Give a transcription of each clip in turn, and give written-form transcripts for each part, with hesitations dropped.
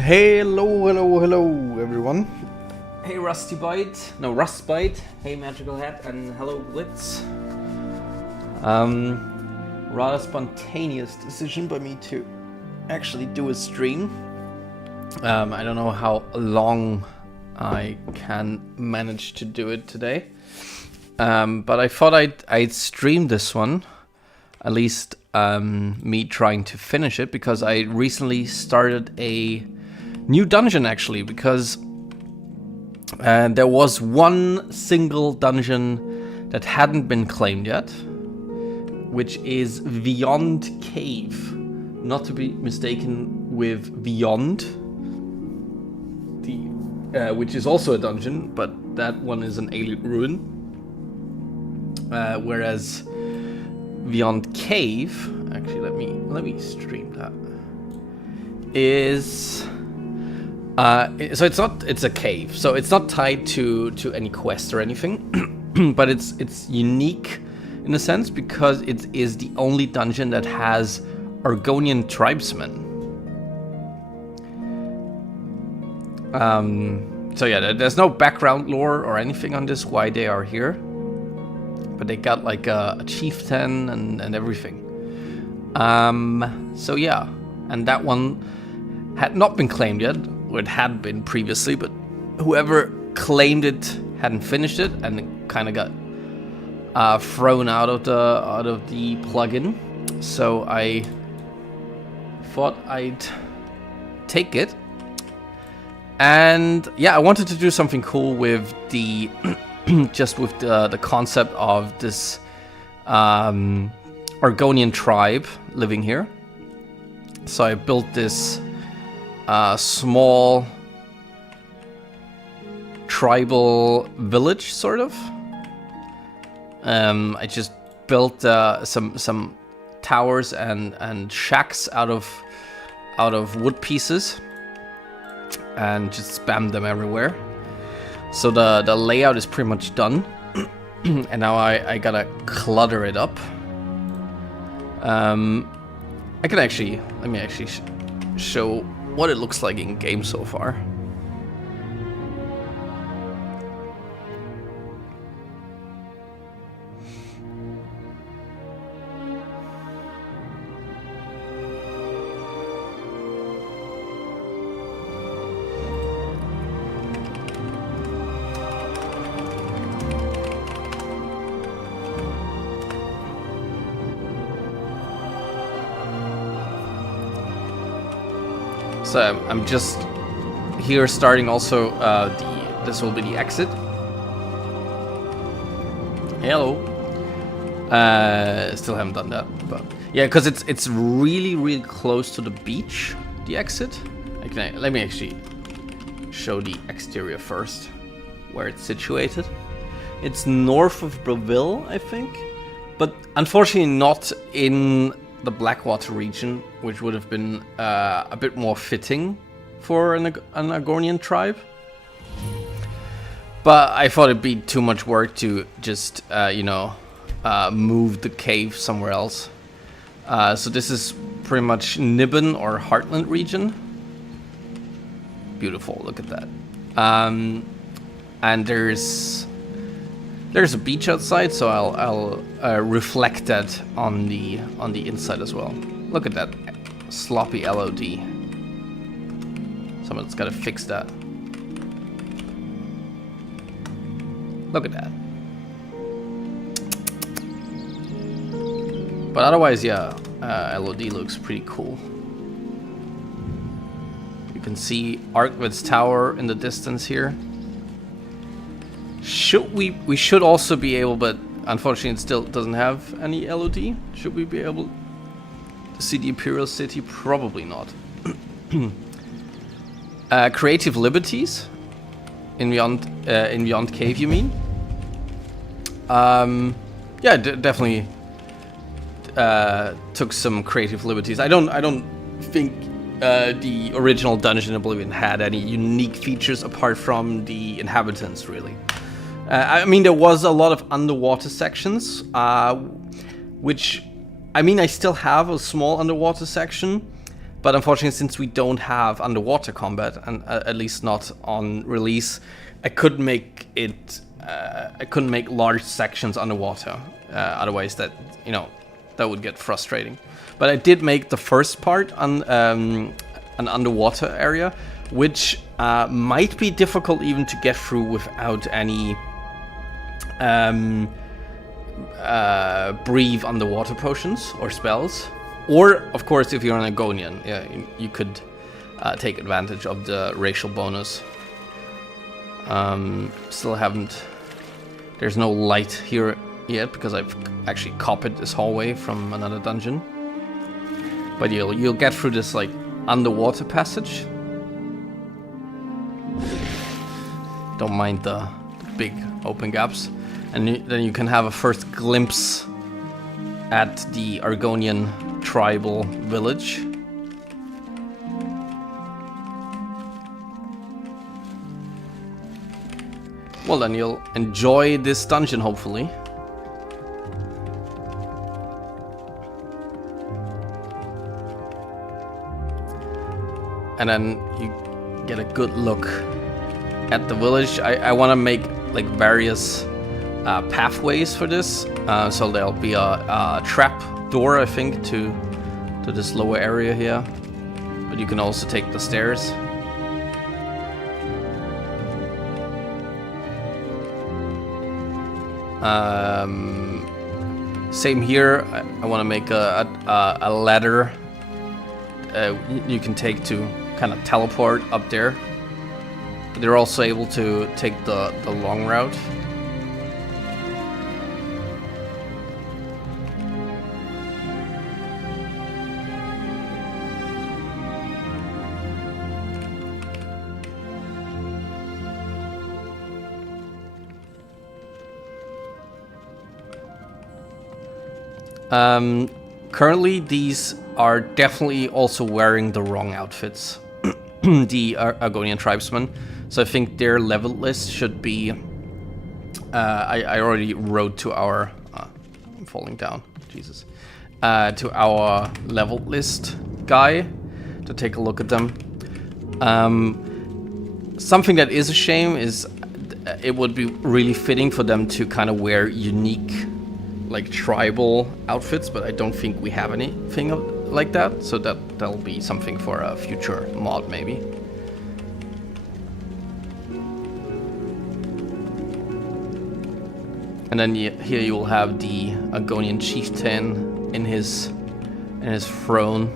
Hello, everyone. Hey Rusty Bite, no Rust Bite. Hey Magical Hat, and hello Blitz. Rather spontaneous decision by me to actually do a stream. I don't know how long I can manage to do it today, but I thought I'd stream this one, at least me trying to finish it, because I recently started a new dungeon actually, because there was one single dungeon that hadn't been claimed yet, which is Veyond Cave, not to be mistaken with Veyond, which is also a dungeon, but that one is an alien ruin, whereas Veyond Cave, actually let me stream that, is so it's a cave, so it's not tied to any quest or anything, but it's unique in a sense because it is the only dungeon that has Argonian tribesmen. So yeah, there's no background lore or anything on this why they are here, but they got like a chieftain and everything. So yeah, and that one had not been claimed yet. Or it had been previously, but whoever claimed it hadn't finished it, and it kind of got thrown out of the plugin. So I thought I'd take it, and yeah, I wanted to do something cool with the just with the concept of this Argonian tribe living here. So I built this small tribal village, sort of. I just built some towers and shacks out of wood pieces, and just spammed them everywhere. So the layout is pretty much done, and now I gotta clutter it up. I can actually let me actually show what it looks like in game so far. So I'm just here starting also this will be the exit. Hello. Still haven't done that, but yeah, because it's really close to the beach, the exit. Let me actually show the exterior first, where it's situated. It's north of Broville, I think, but unfortunately not in the Blackwater region, which would have been a bit more fitting for an Argonian tribe. But I thought it'd be too much work to just, move the cave somewhere else. So this is pretty much Niben or Heartland region. Beautiful, look at that. And there's a beach outside, so I'll reflect that on the inside as well. Look at that sloppy LOD. Someone's got to fix that. Look at that. But otherwise, yeah, LOD looks pretty cool. You can see Arkvid's tower in the distance here. We should also be able, but unfortunately it still doesn't have any LOD. Should we be able to see the Imperial City? Probably not. Creative liberties in Beyond Cave, you mean? Yeah, definitely took some creative liberties. I don't think the original Dungeon Oblivion had any unique features apart from the inhabitants, really. I mean, there was a lot of underwater sections, which, I mean, I still have a small underwater section, But unfortunately, since we don't have underwater combat, and at least not on release, I couldn't make it. I couldn't make large sections underwater. Otherwise, that that would get frustrating. But I did make the first part on an underwater area, which might be difficult even to get through without any breathe underwater potions or spells. Or, of course, if you're an Agonian, yeah, you could take advantage of the racial bonus. Still haven't... There's no light here yet, because I've actually copied this hallway from another dungeon. But you'll get through this, like, underwater passage. Don't mind the big open gaps. And then you can have a first glimpse at the Argonian tribal village. Well, then you'll enjoy this dungeon, hopefully. And then you get a good look at the village. I want to make like various pathways for this. So there'll be a trap door, I think, to this lower area here. But you can also take the stairs. Same here. I want to make a ladder you can take to kind of teleport up there. But they're also able to take the long route. Currently, these are definitely also wearing the wrong outfits, the Argonian tribesmen. So I think their level list should be... I already wrote to our... I'm falling down, Jesus. To our level list guy to take a look at them. Something that is a shame is it would be really fitting for them to kind of wear unique, like, tribal outfits, but I don't think we have anything like that, so that'll be something for a future mod, maybe. And then here you will have the Argonian chieftain in his throne.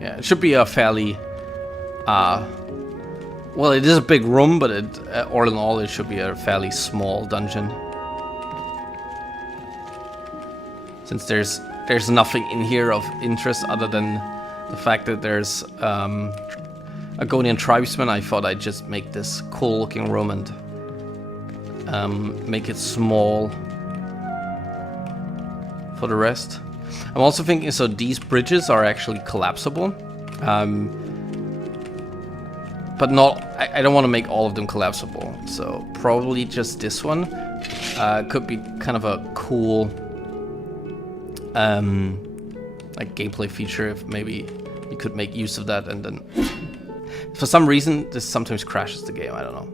Yeah, it should be a fairly well, it is a big room, but all in all, it should be a fairly small dungeon. Since there's nothing in here of interest other than the fact that there's Argonian tribesmen, I thought I'd just make this cool-looking room and make it small for the rest. I'm also thinking, so these bridges are actually collapsible. But not, I don't want to make all of them collapsible, so probably just this one. Could be kind of a cool, like, gameplay feature if maybe you could make use of that. And then, for some reason, this sometimes crashes the game. I don't know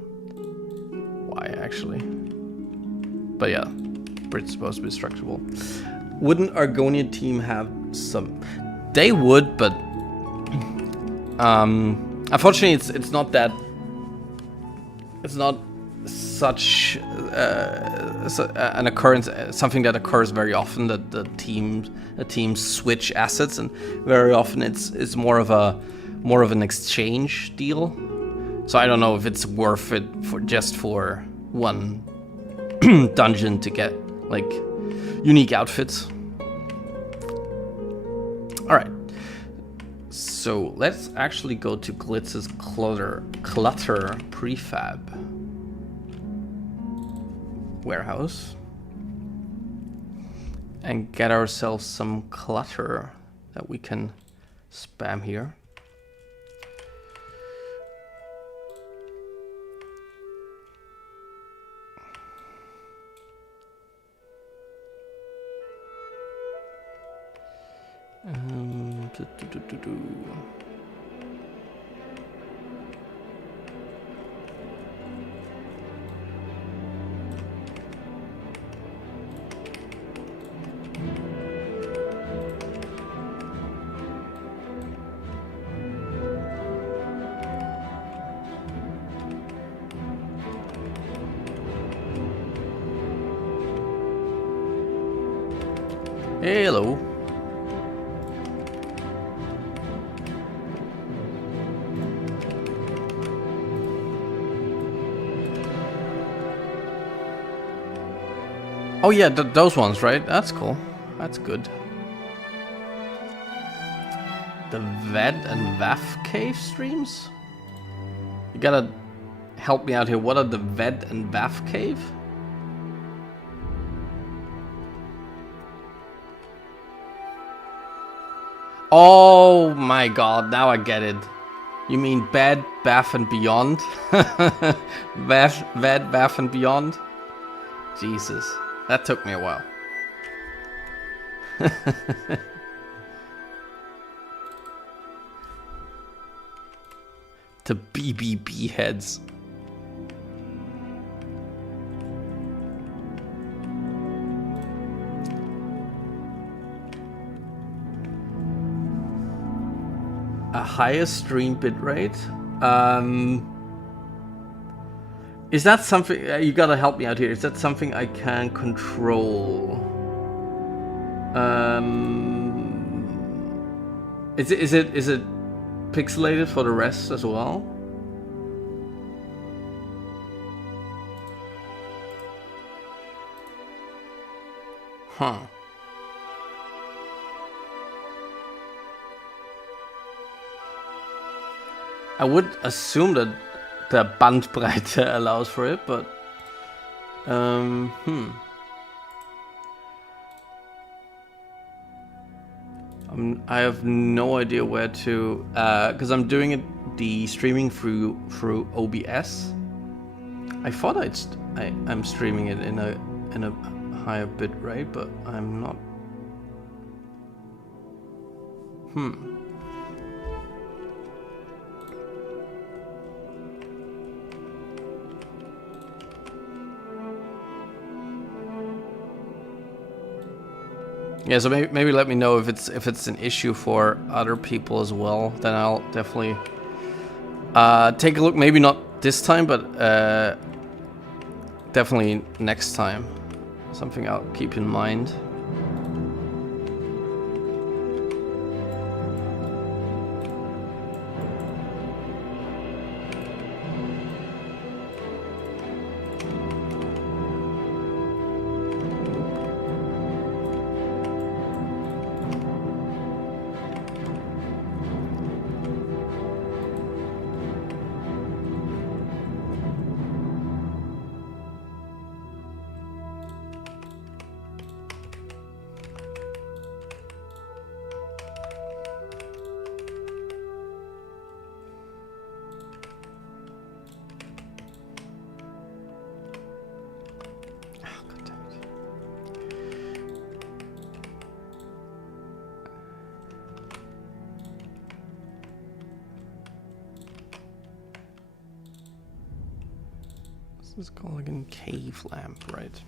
why, actually. But yeah, bridge is supposed to be destructible. Wouldn't Argonian team have some? They would, but unfortunately, it's not that. It's not such an occurrence, something that occurs very often, that the teams switch assets, and very often it's more of an exchange deal. So I don't know if it's worth it for one dungeon to get like unique outfits. All right. So let's actually go to Glitz's Clutter prefab warehouse and get ourselves some clutter that we can spam here. Do, do, do, do, do. Hello. Oh yeah, those ones, right? That's cool. That's good. The Ved and Vaf cave streams? You gotta help me out here. What are the Ved and Vaf cave? Oh my god, now I get it. You mean Bed, Bath and Beyond? Ved, Bath and Beyond? Jesus, that took me a while. The BBB heads. A higher stream bitrate. Is that something you gotta help me out here? Is that something I can control? Is it pixelated for the rest as well? Huh. I would assume that the Bandbreite allows for it, but I have no idea where to, because I'm doing the streaming through OBS. I thought I'm streaming it in a higher bit rate, but I'm not. Yeah, so maybe let me know if it's an issue for other people as well. Then I'll definitely take a look. Maybe not this time, but definitely next time. Something I'll keep in mind. This is called like a cave lamp, right?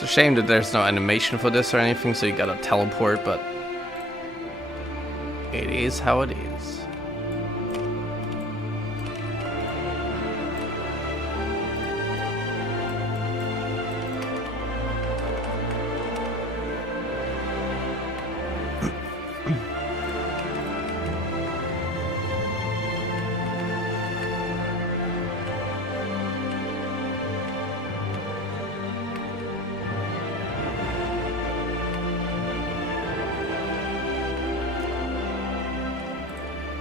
It's a shame that there's no animation for this or anything, so you gotta teleport, but it is how it is.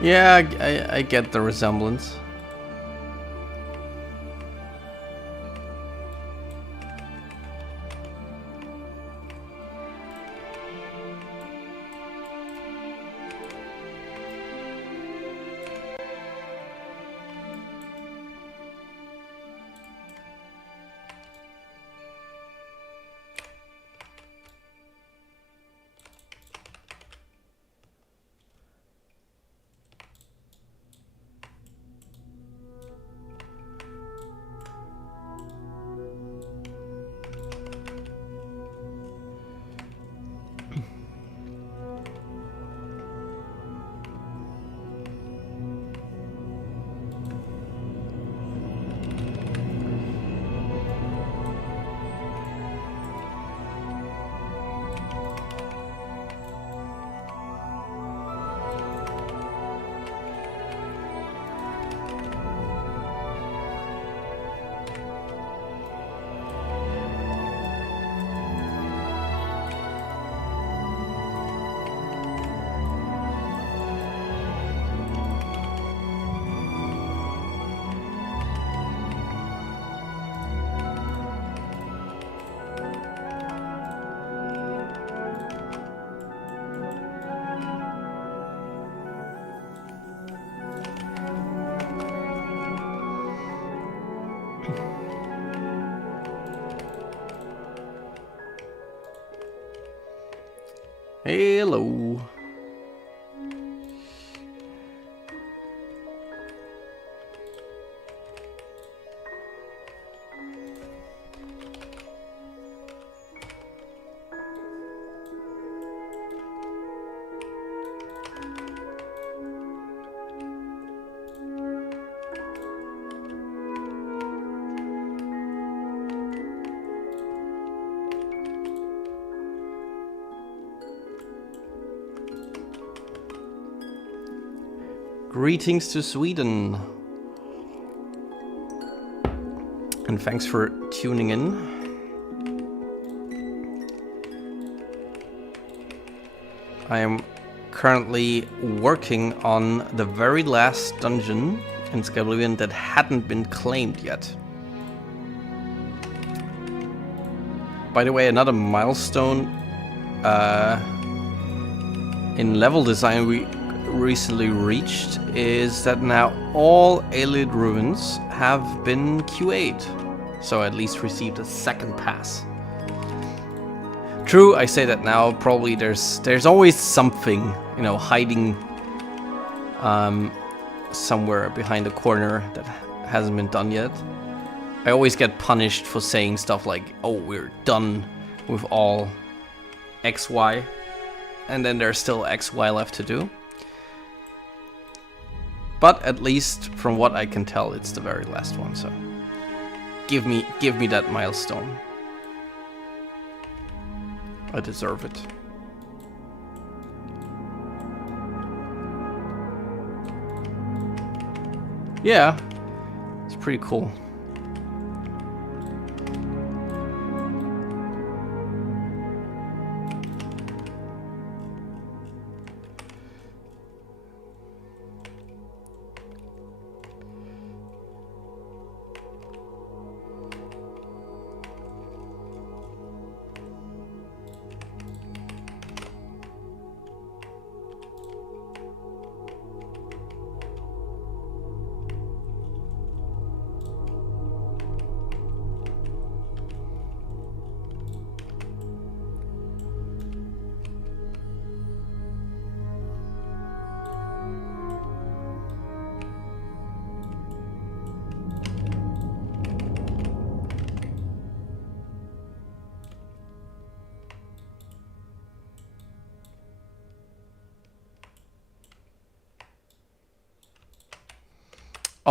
Yeah, I get the resemblance. Hello. Greetings to Sweden. And thanks for tuning in. I am currently working on the very last dungeon in Skyblivion that hadn't been claimed yet. By the way, another milestone in level design we recently reached is that now all alien ruins have been QA'd, so at least received a second pass. True, I say that now. Probably there's always something, you know, hiding somewhere behind a corner that hasn't been done yet. I always get punished for saying stuff like, "Oh, we're done with all XY," and then there's still XY left to do. But at least from what I can tell, it's the very last one, so give me that milestone. I deserve it. Yeah, it's pretty cool.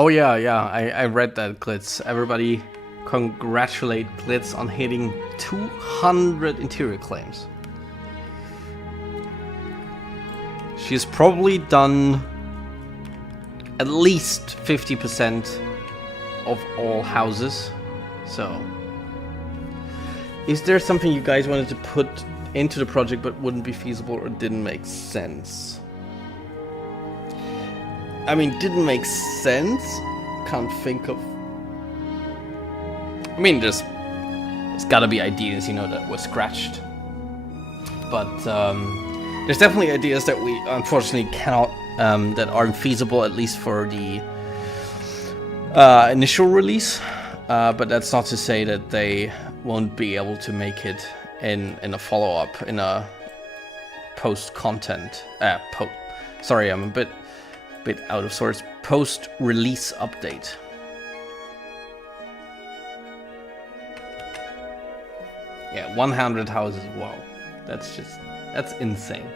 Oh yeah, I read that, Glitz. Everybody congratulate Glitz on hitting 200 interior claims. She's probably done at least 50% of all houses. So, is there something you guys wanted to put into the project but wouldn't be feasible or didn't make sense? I mean, didn't make sense? Can't think of... I mean, there's gotta be ideas, you know, that were scratched. But, there's definitely ideas that we unfortunately cannot, that aren't feasible, at least for the initial release. But that's not to say that they won't be able to make it in a follow-up, in a post-content. Sorry, I'm a bit out of sorts. Post-release update. Yeah, 100 houses. Wow, that's insane.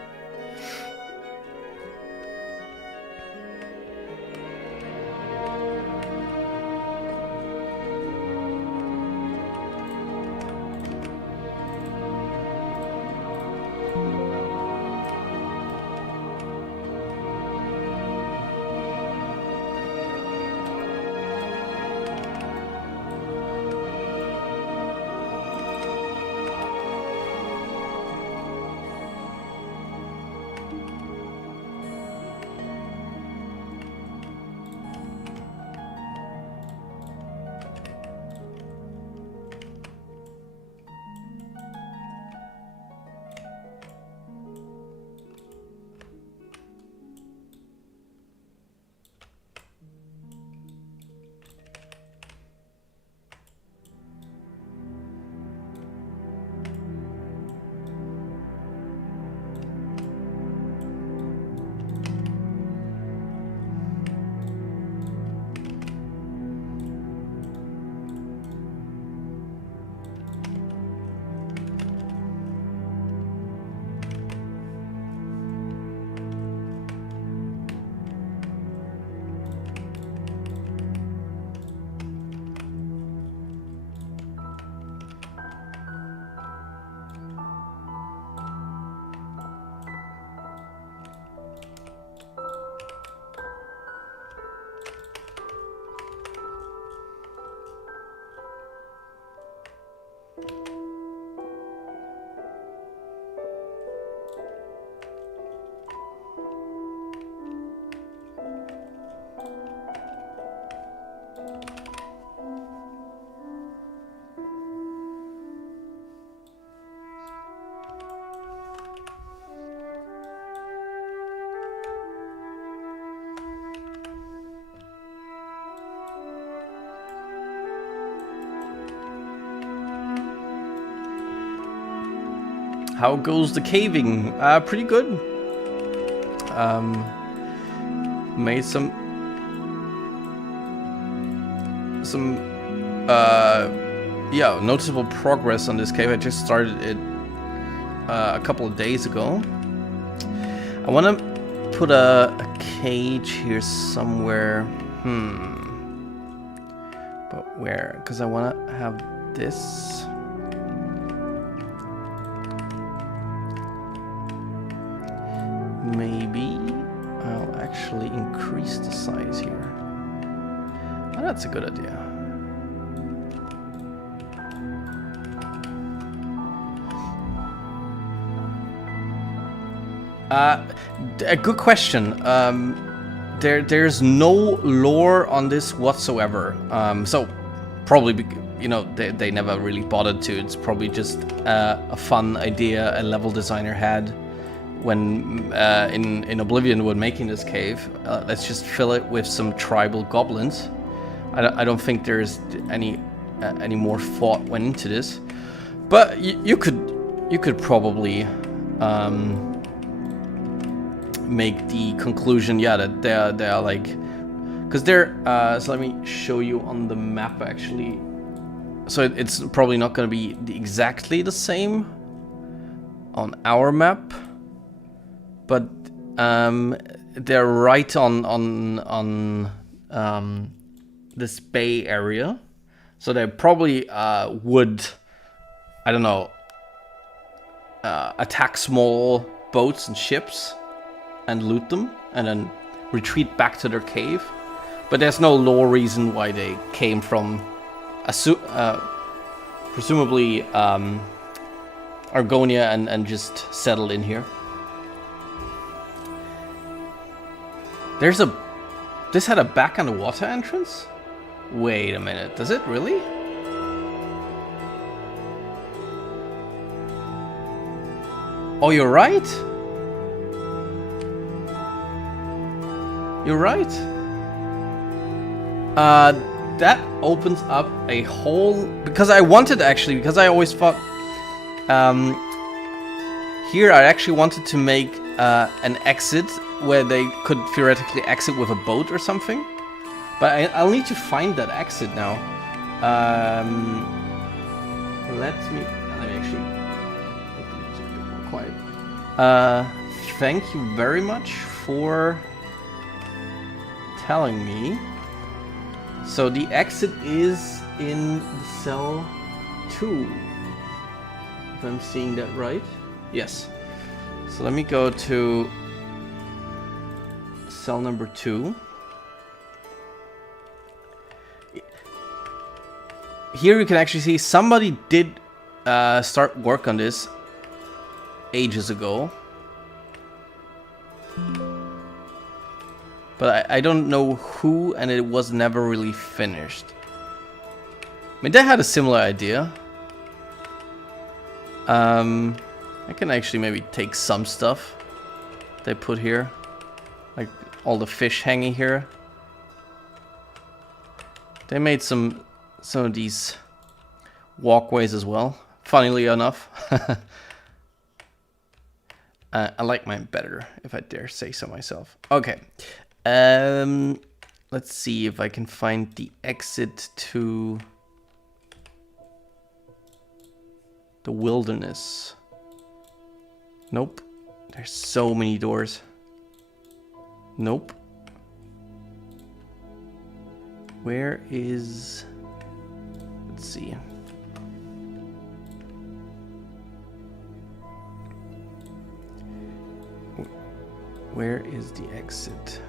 How goes the caving? Pretty good. Made some yeah, noticeable progress on this cave. I just started it a couple of days ago. I want to put a cage here somewhere. But where? Because I want to have this. Maybe I'll actually increase the size here. Oh, that's a good idea. A good question. There's no lore on this whatsoever. So probably, you know, they never really bothered to. It's probably just a fun idea a level designer had when in Oblivion when making this cave. Let's just fill it with some tribal goblins. I don't think there's any more thought went into this, but you could probably make the conclusion, yeah, that they're like, because they're so let me show you on the map actually. So it's probably not going to be exactly the same on our map, but they're right on this bay area. So they probably would, I don't know, attack small boats and ships and loot them and then retreat back to their cave. But there's no lore reason why they came from presumably Argonia and just settled in here. This had a back on the water entrance? Wait a minute, does it really? Oh, you're right. You're right. That opens up a whole... Because I always thought... here I actually wanted to make an exit where they could theoretically exit with a boat or something. But I'll need to find that exit now. Let me actually make the music a bit more quiet. Thank you very much for telling me. So the exit is in the cell 2. If I'm seeing that right. Yes. So let me go to cell number 2. Here you can actually see somebody did start work on this ages ago. But I don't know who, and it was never really finished. I mean, they had a similar idea. I can actually maybe take some stuff they put here. Like all the fish hanging here. They made some of these walkways as well, funnily enough. I like mine better, if I dare say so myself. Okay. Let's see if I can find the exit to the wilderness. Nope. There's so many doors. Nope. Where is... Let's see. Where is the exit?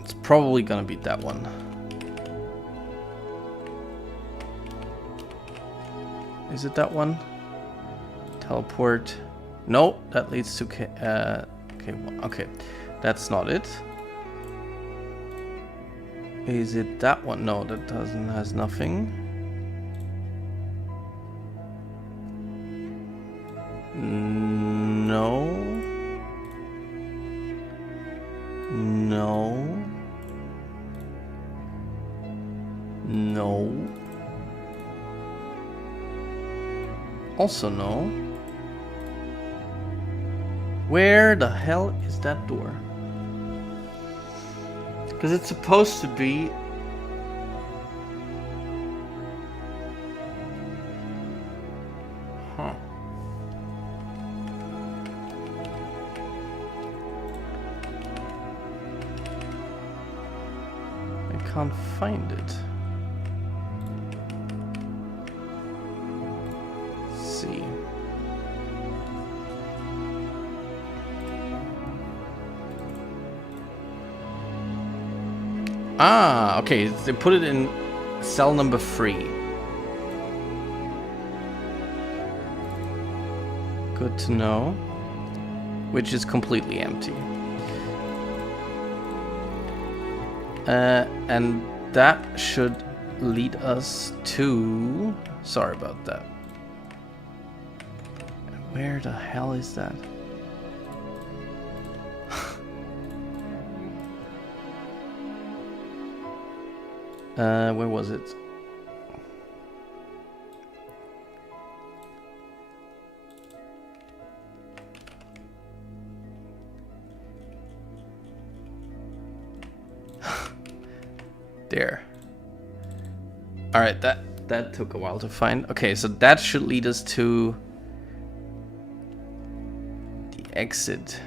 It's probably gonna be that one. Is it that one? Teleport. No, that leads to okay, that's not it. Is it that one? No, that has nothing. No. No. No. Also no. Where the hell is that door? Because it's supposed to be... Huh. I can't find it. Let's see. Ah, okay, they put it in cell number 3. Good to know. Which is completely empty. And that should lead us to... Sorry about that. Where the hell is that? Where was it? There. All right, that took a while to find. Okay, so that should lead us to the exit.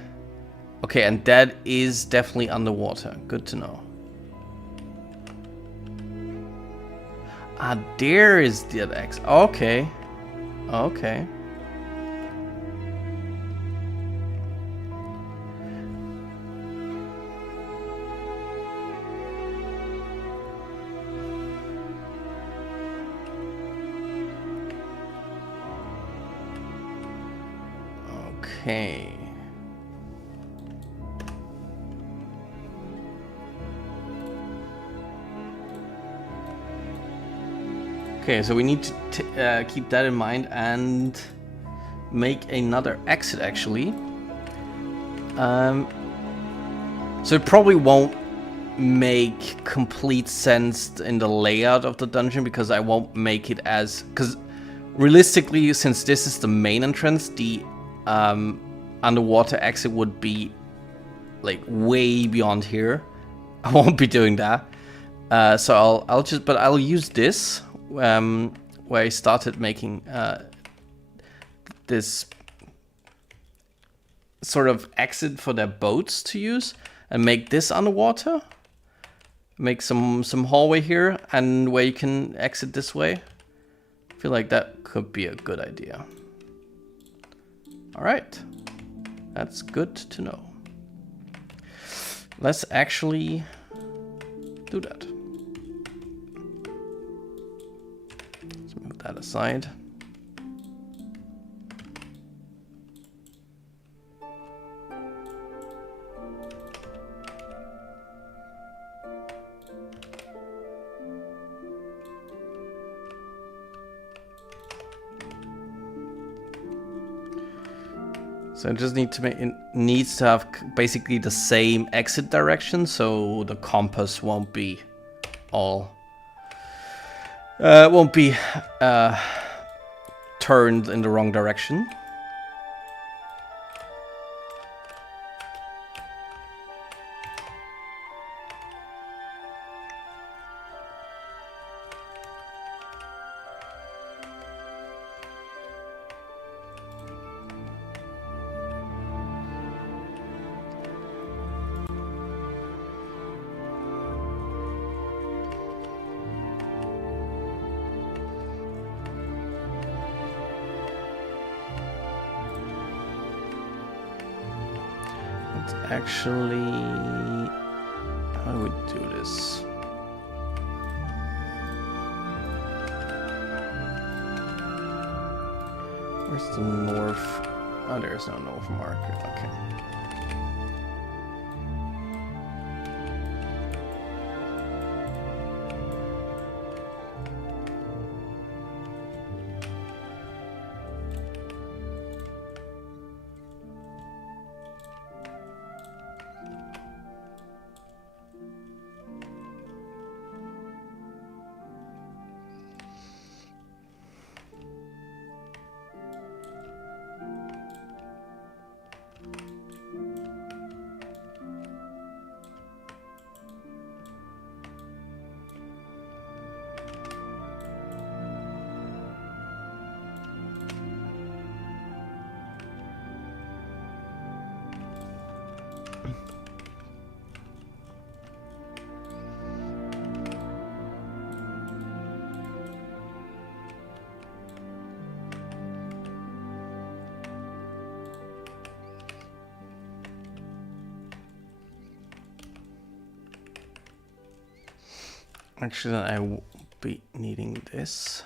Okay, and that is definitely underwater. Good to know. Ah, there is the exit. Okay. Okay. Okay. Okay, so we need to keep that in mind and make another exit actually. So it probably won't make complete sense in the layout of the dungeon because I won't make it as... Because realistically, since this is the main entrance, the underwater exit would be like way beyond here. I won't be doing that. So I'll use this where I started making this sort of exit for their boats to use, and make this underwater. Make some hallway here, and where you can exit this way. I feel like that could be a good idea. All right, that's good to know. Let's actually do that. Let's move that aside. So I just need to make it needs to have basically the same exit direction, so the compass won't be all turned in the wrong direction. Actually, how do we do this? Where's the north? Oh, there's no north marker. Okay. Actually, I will be needing this.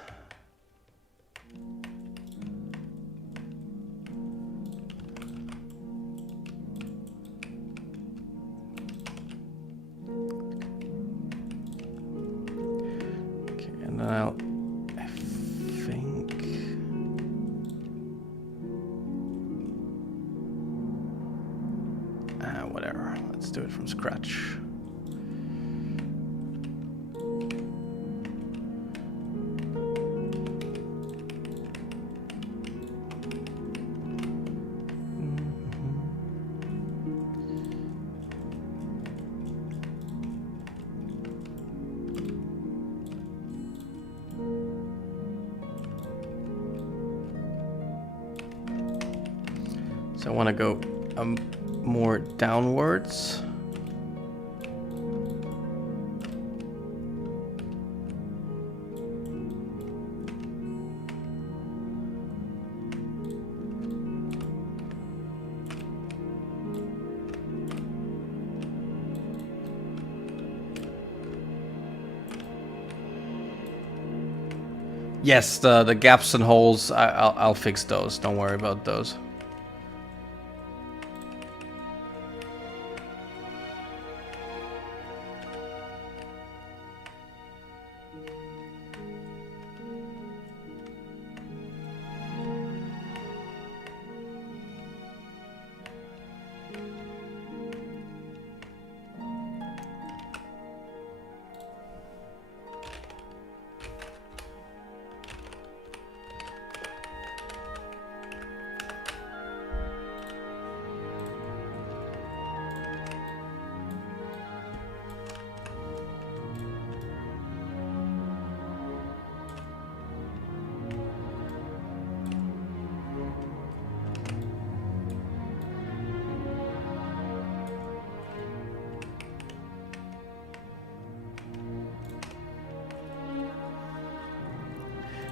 Okay, and then I think... whatever, let's do it from scratch. So I want to go more downwards. Yes, the gaps and holes, I'll fix those. Don't worry about those.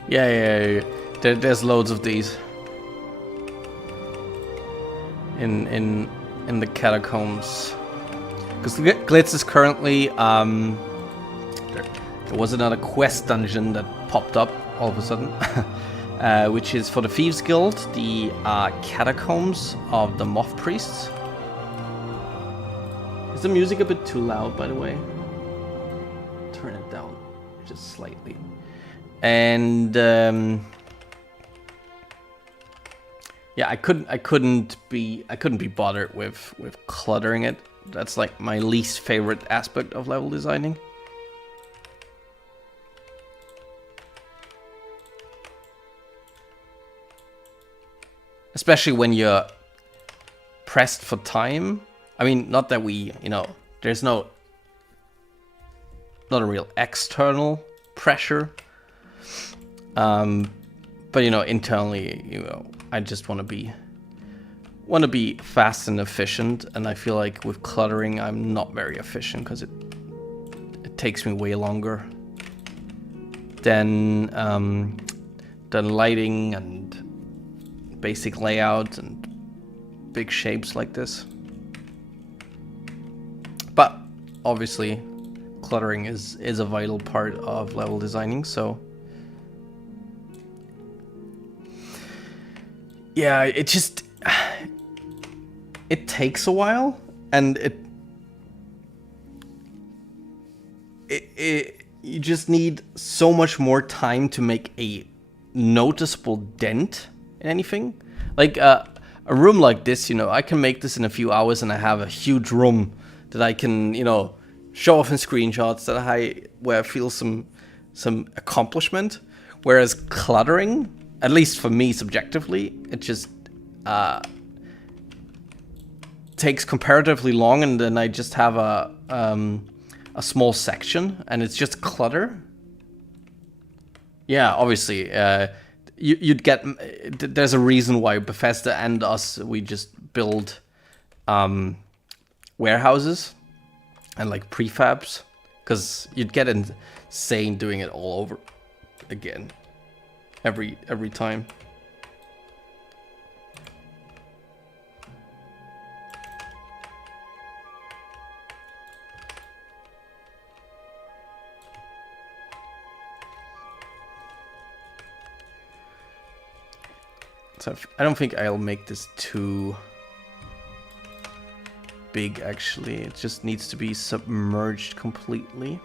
Yeah. There's loads of these in the catacombs. Because Glitz is currently there was another quest dungeon that popped up all of a sudden, which is for the Thieves Guild, the catacombs of the Moth Priests. Is the music a bit too loud, by the way? Turn it down just slightly. And yeah, I couldn't be bothered with cluttering it. That's like my least favorite aspect of level designing. Especially when you're pressed for time. I mean, not that there's not a real external pressure. But internally, I just want to be fast and efficient, and I feel like with cluttering, I'm not very efficient because it takes me way longer than lighting and basic layout and big shapes like this. But obviously, cluttering is a vital part of level designing, so. Yeah, it takes a while, and you just need so much more time to make a noticeable dent in anything. Like a room like this, I can make this in a few hours, and I have a huge room that I can, show off in screenshots where I feel some accomplishment. Whereas cluttering, at least for me subjectively, it just takes comparatively long, and then I just have a small section, and it's just clutter. Yeah, obviously, you'd get. There's a reason why Bethesda and us, we just build warehouses and like prefabs, because you'd get insane doing it all over again. Every time. So I don't think I'll make this too big, actually. It just needs to be submerged completely.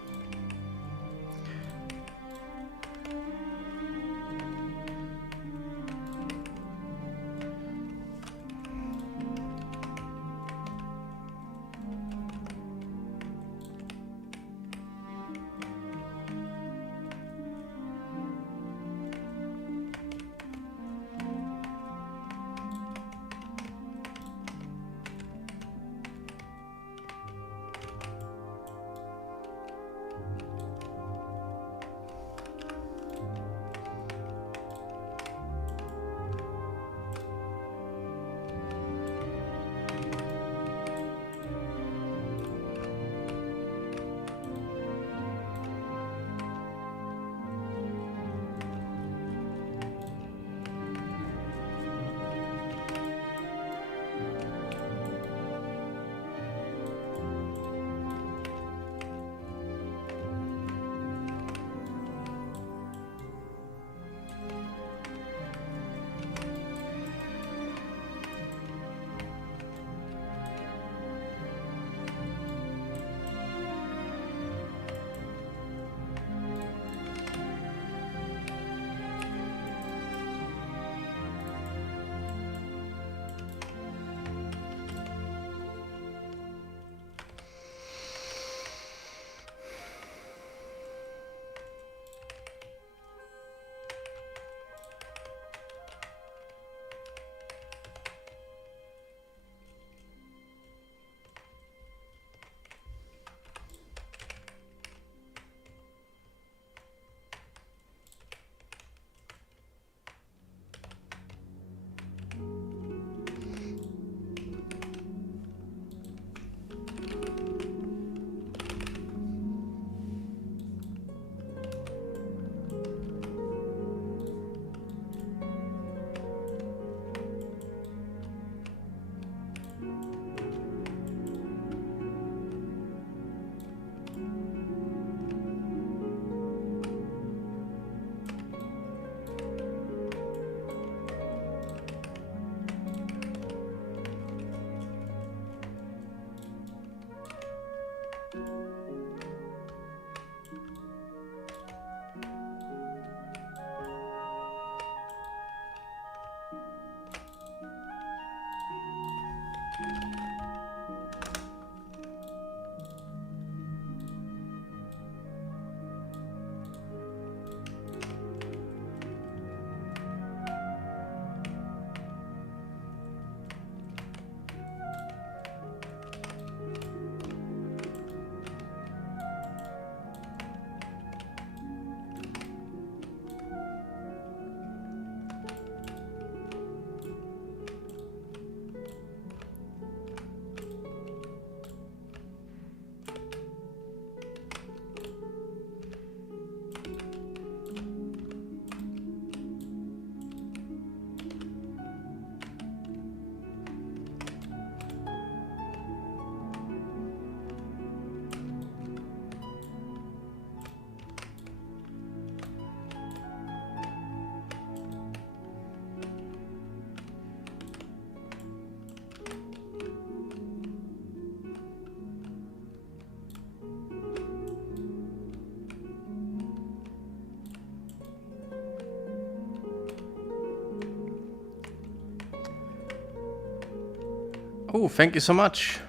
Oh, thank you so much.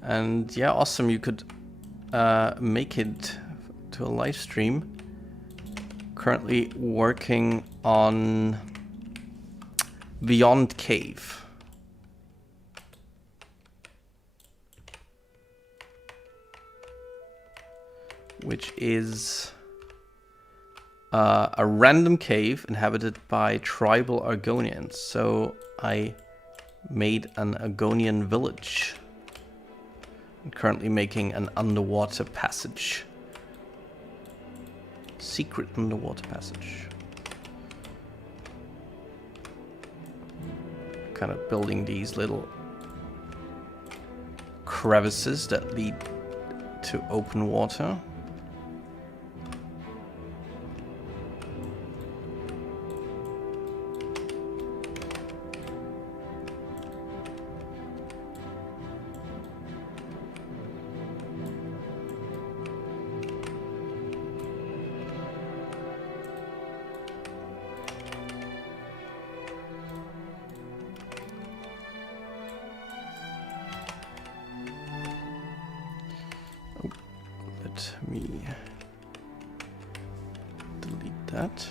And yeah, awesome. You could make it to a live stream. Currently working on Veyond Cave. Which is a random cave inhabited by tribal Argonians. So I made an Argonian village. I'm currently making an underwater passage. Secret underwater passage. Kind of building these little crevices that lead to open water. Let me delete that.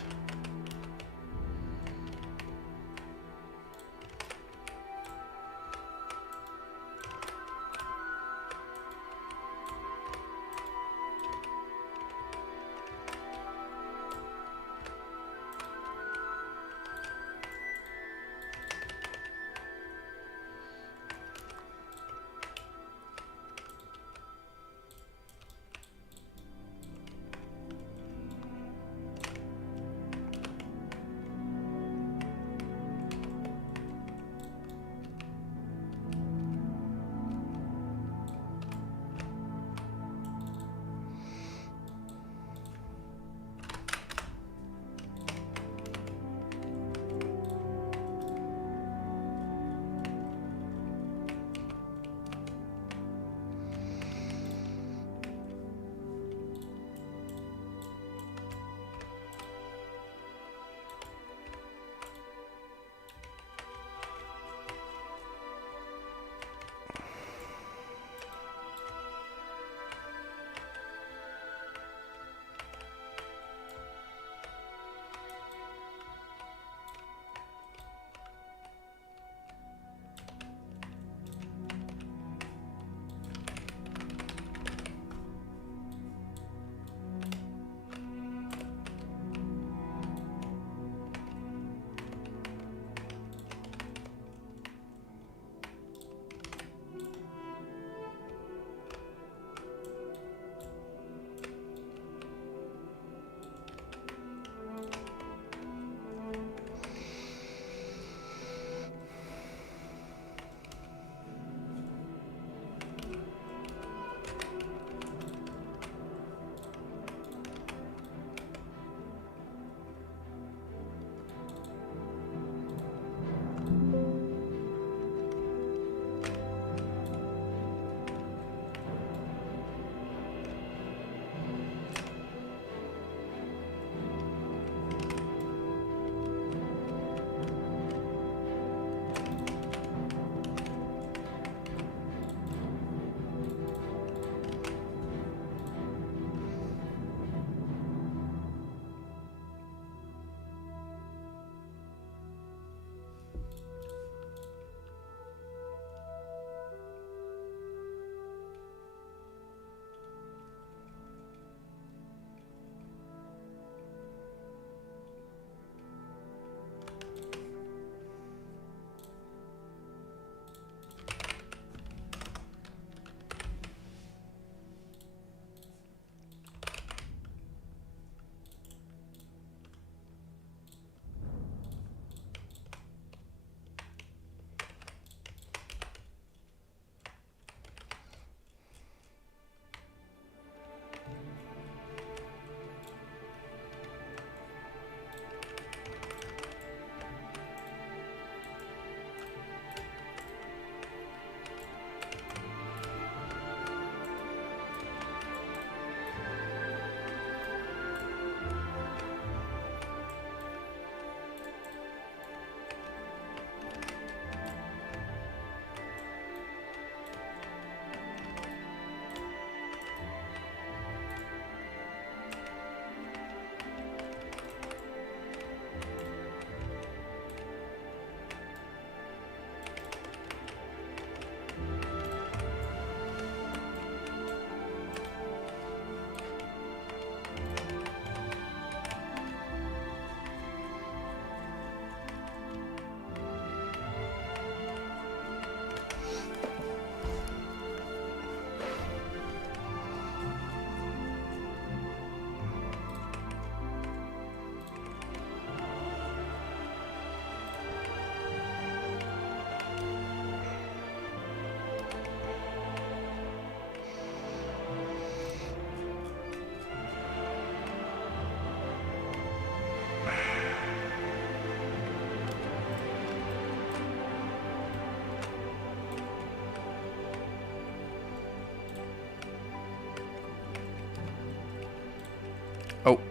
Oh,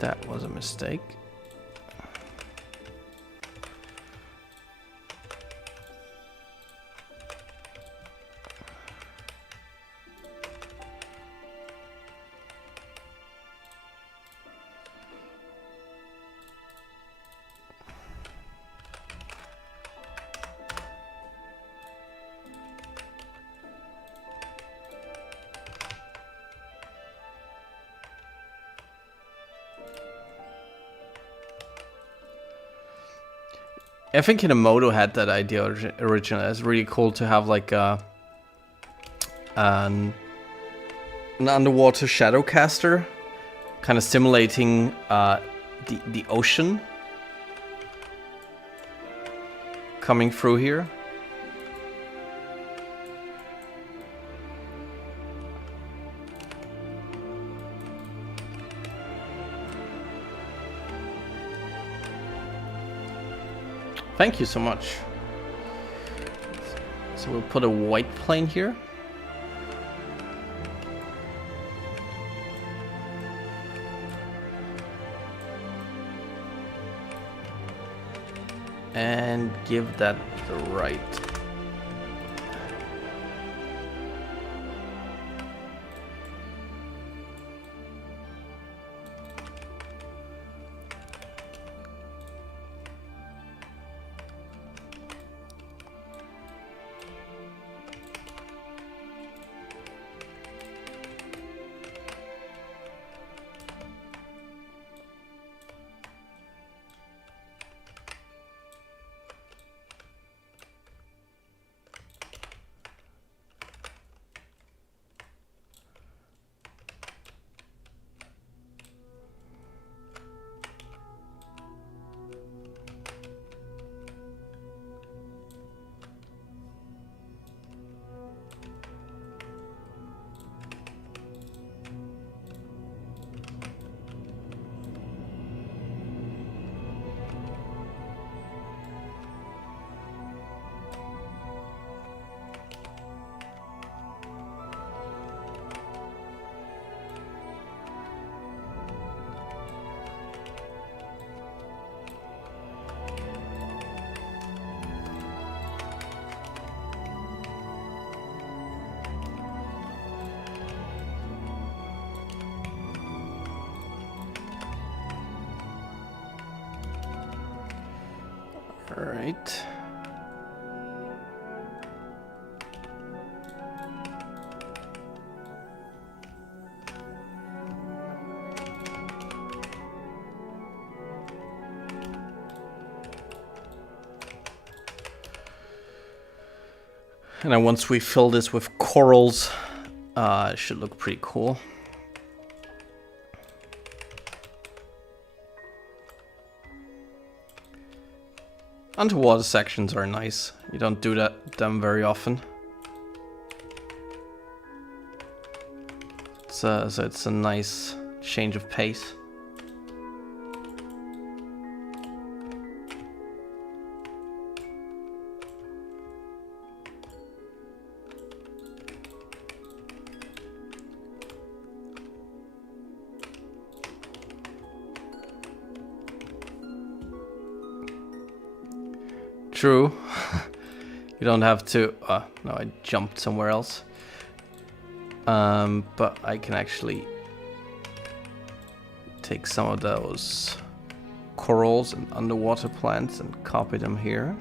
that was a mistake. I think Hinamoto had that idea originally. It's really cool to have like an underwater shadow caster, kind of simulating the ocean coming through here. Thank you so much. So we'll put a white plane here. And give that the right. All right. And then once we fill this with corals, it should look pretty cool. Underwater sections are nice. You don't do them very often. So it's a nice change of pace. True. You don't have to... no, I jumped somewhere else. But I can actually take some of those corals and underwater plants and copy them here.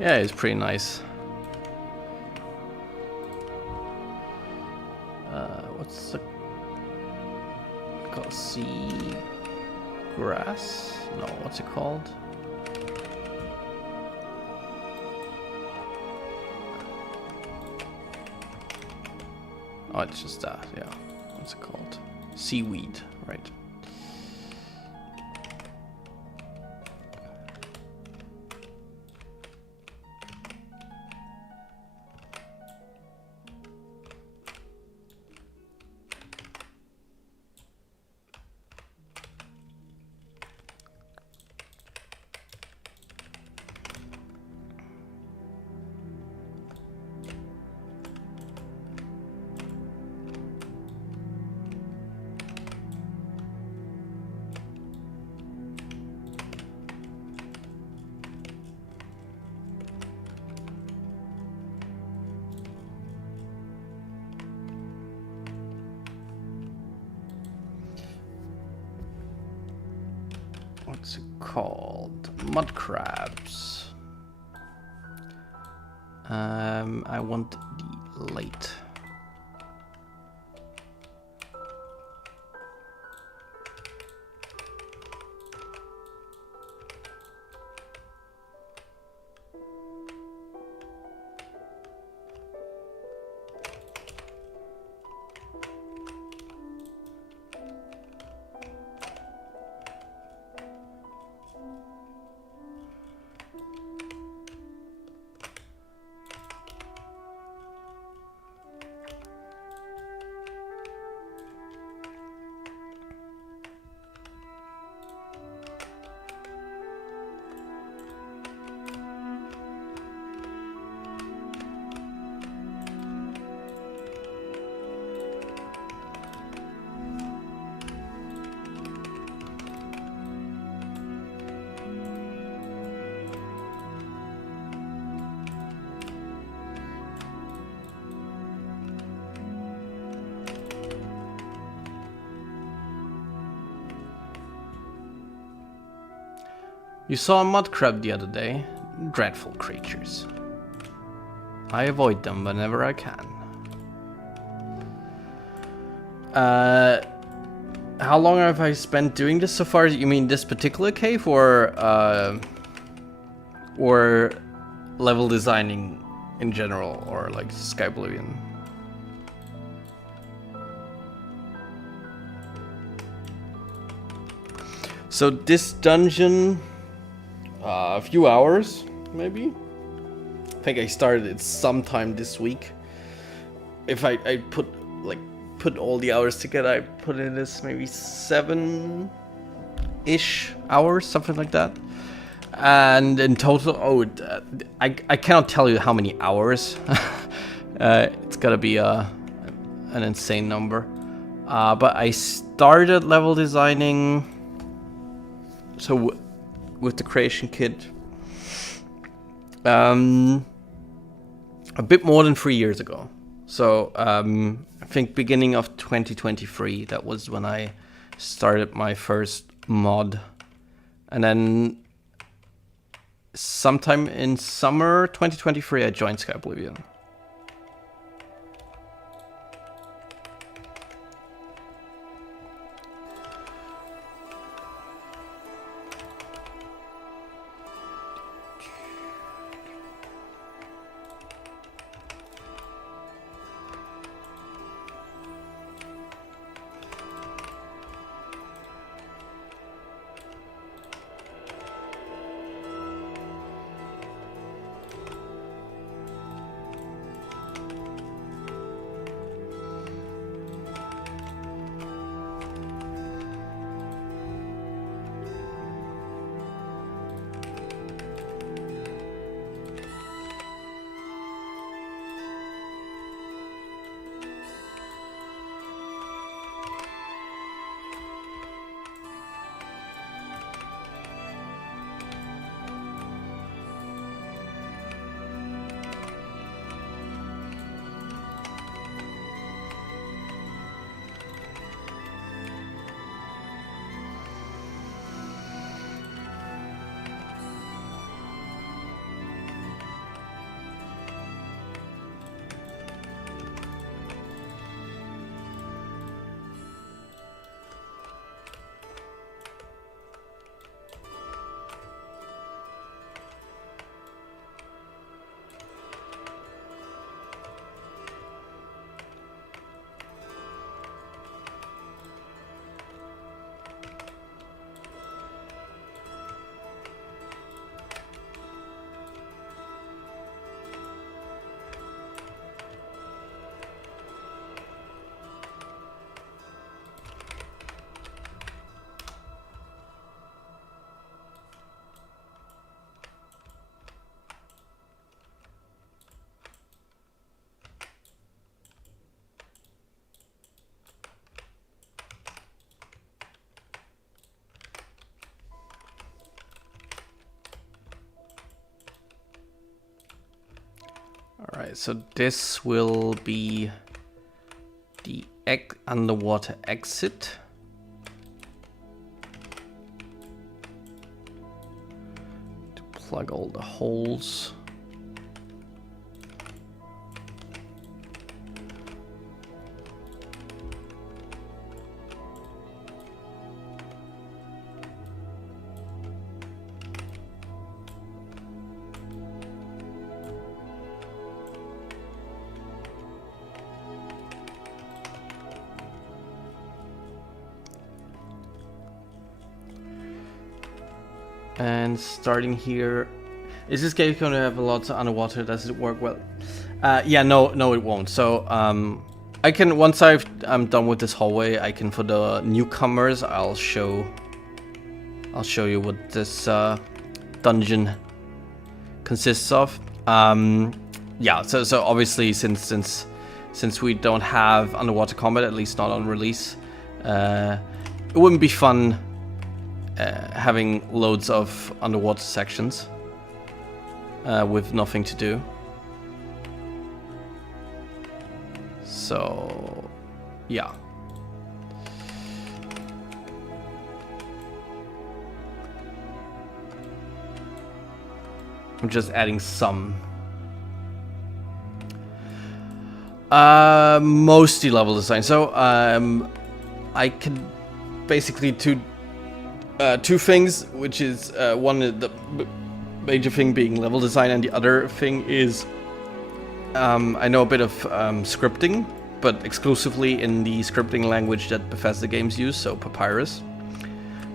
Yeah, it's pretty nice. What's the called? Sea grass? No, what's it called? Oh, it's just that. Yeah, what's it called? Seaweed, right? What's it called? Mud crabs. I want the late. You saw a mud crab the other day. Dreadful creatures. I avoid them whenever I can. How long have I spent doing this so far? You mean this particular cave, or level designing in general, or like Skyblivion? So this dungeon, a few hours, maybe? I think I started it sometime this week. If I put all the hours together, I put in this maybe 7-ish hours, something like that. And in total, I cannot tell you how many hours. It's gotta be an insane number. But I started level designing, so with the creation kit, a bit more than 3 years ago. So I think beginning of 2023, that was when I started my first mod. And then sometime in summer 2023, I joined Skyblivion. so this will be the underwater exit. To plug all the holes. And starting here, is this game going to have a lot of underwater? Does it work well? Yeah, no, it won't. So I can, once I'm done with this hallway, I can, for the newcomers, I'll show you what this dungeon consists of. Yeah, so obviously since we don't have underwater combat, at least not on release, it wouldn't be fun having loads of underwater sections with nothing to do. So, yeah. I'm just adding some. Mostly level design. So, I can basically two things, which is one, the major thing being level design, and the other thing is I know a bit of scripting, but exclusively in the scripting language that Bethesda games use, so Papyrus.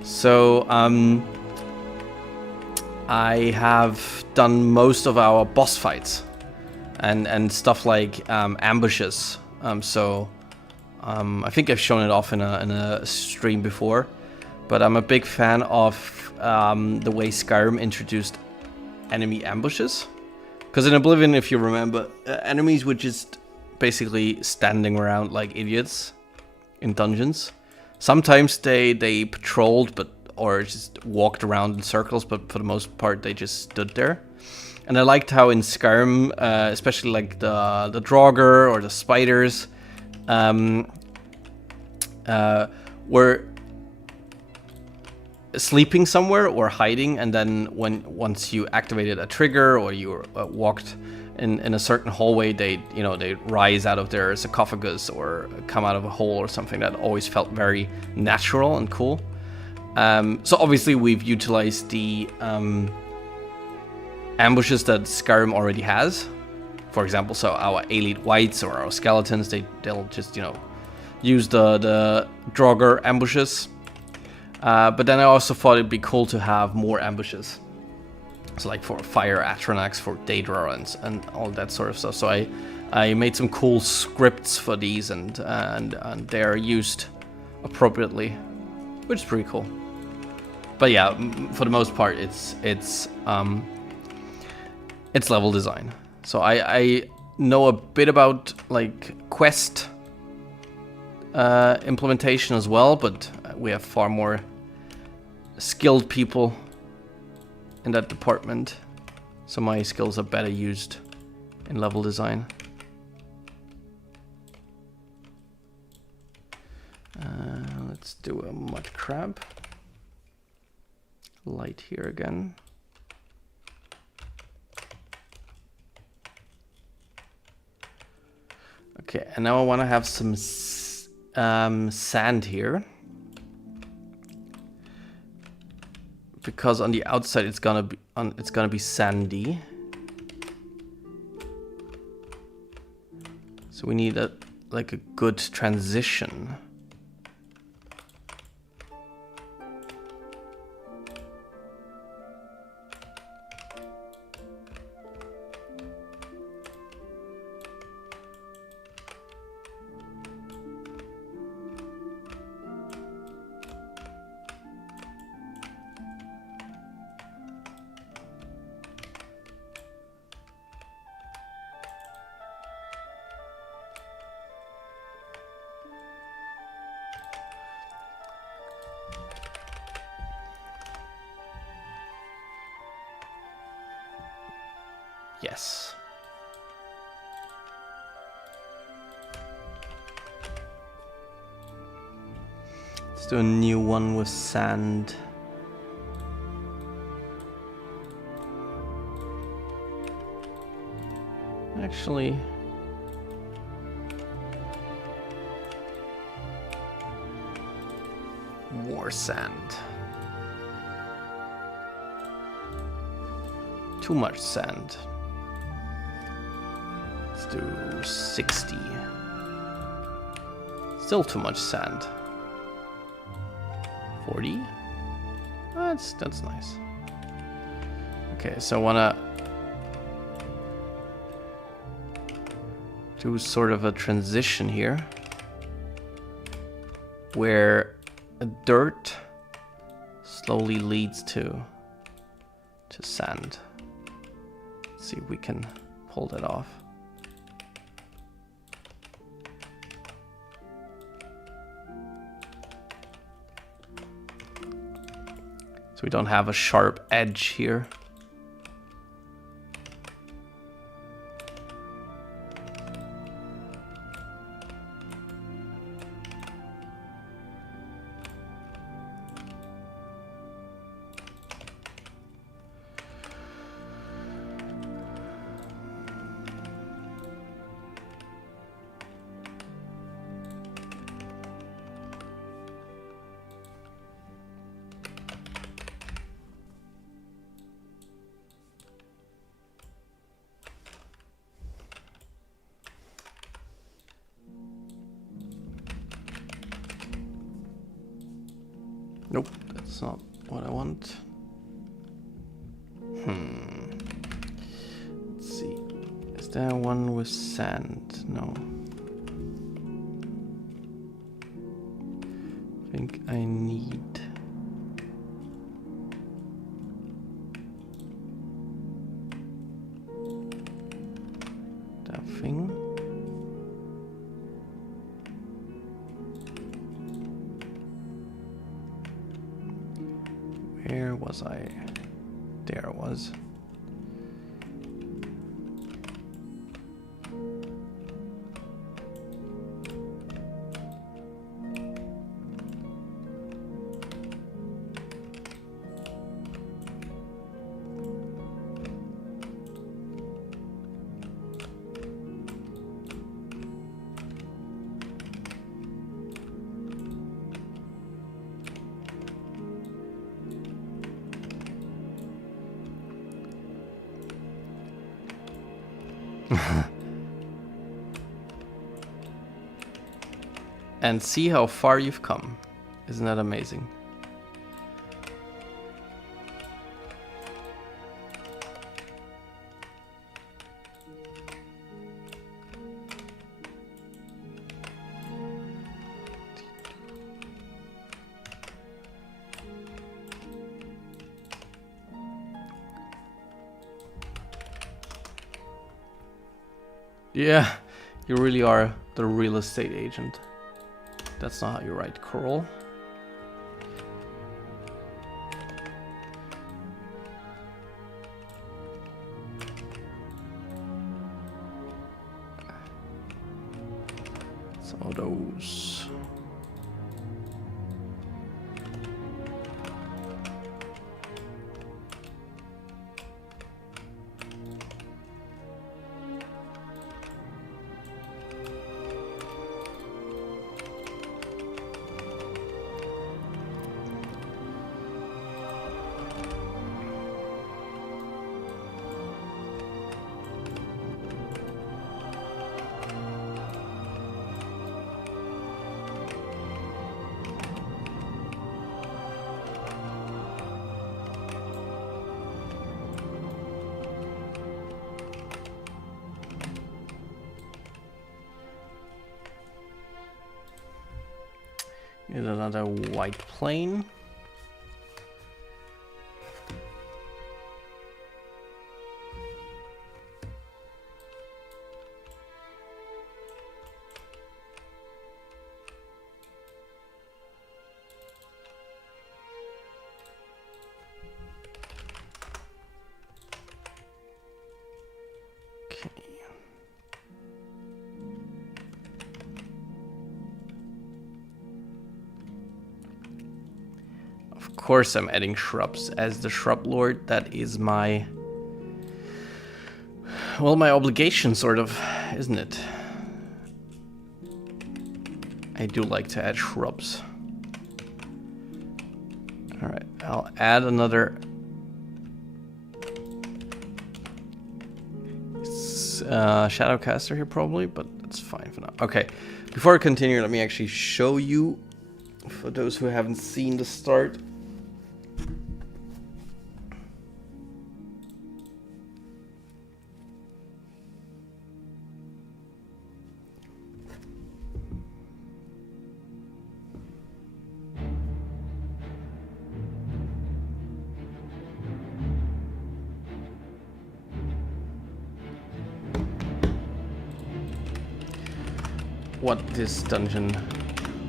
So I have done most of our boss fights and stuff like ambushes. I think I've shown it off in a stream before. But I'm a big fan of the way Skyrim introduced enemy ambushes. Because in Oblivion, if you remember, enemies were just basically standing around like idiots in dungeons. Sometimes they patrolled, or just walked around in circles, but for the most part they just stood there. And I liked how in Skyrim, especially like the Draugr or the spiders, were sleeping somewhere or hiding, and then once you activated a trigger or you walked in a certain hallway, they rise out of their sarcophagus or come out of a hole or something. That always felt very natural and cool. So obviously we've utilized the ambushes that Skyrim already has. For example, so our elite whites or our skeletons, they'll just use the Draugr ambushes. But then I also thought it'd be cool to have more ambushes. So like for Fire Atronachs, for Daedra and all that sort of stuff. So I made some cool scripts for these and they're used appropriately, which is pretty cool. But yeah, for the most part, it's level design. So I know a bit about like quest implementation as well, but we have far more skilled people in that department, so my skills are better used in level design. Let's do a mud crab. Light here again. Okay, and now I want to have some sand here, because on the outside it's gonna be sandy. So we need a good transition. Yes. Let's do a new one with sand. Actually, more sand. Too much sand. Let's do 60. Still too much sand. 40. That's nice. Okay, so I wanna do sort of a transition here where a dirt slowly leads to sand. Let's see if we can pull that off. So we don't have a sharp edge here. Nope, that's not what I want. Let's see. Is there one with sand? No. I think I need that thing. Where was I? There it was. And see how far you've come. Isn't that amazing? Yeah, you really are the real estate agent. That's not how you write curl. Some of those. Here's another white plane. Of course I'm adding shrubs. As the shrub lord, that is my... well, my obligation, sort of, isn't it? I do like to add shrubs. Alright, I'll add another... Shadowcaster here probably, but that's fine for now. Okay, before I continue, let me actually show you, for those who haven't seen the start. What this dungeon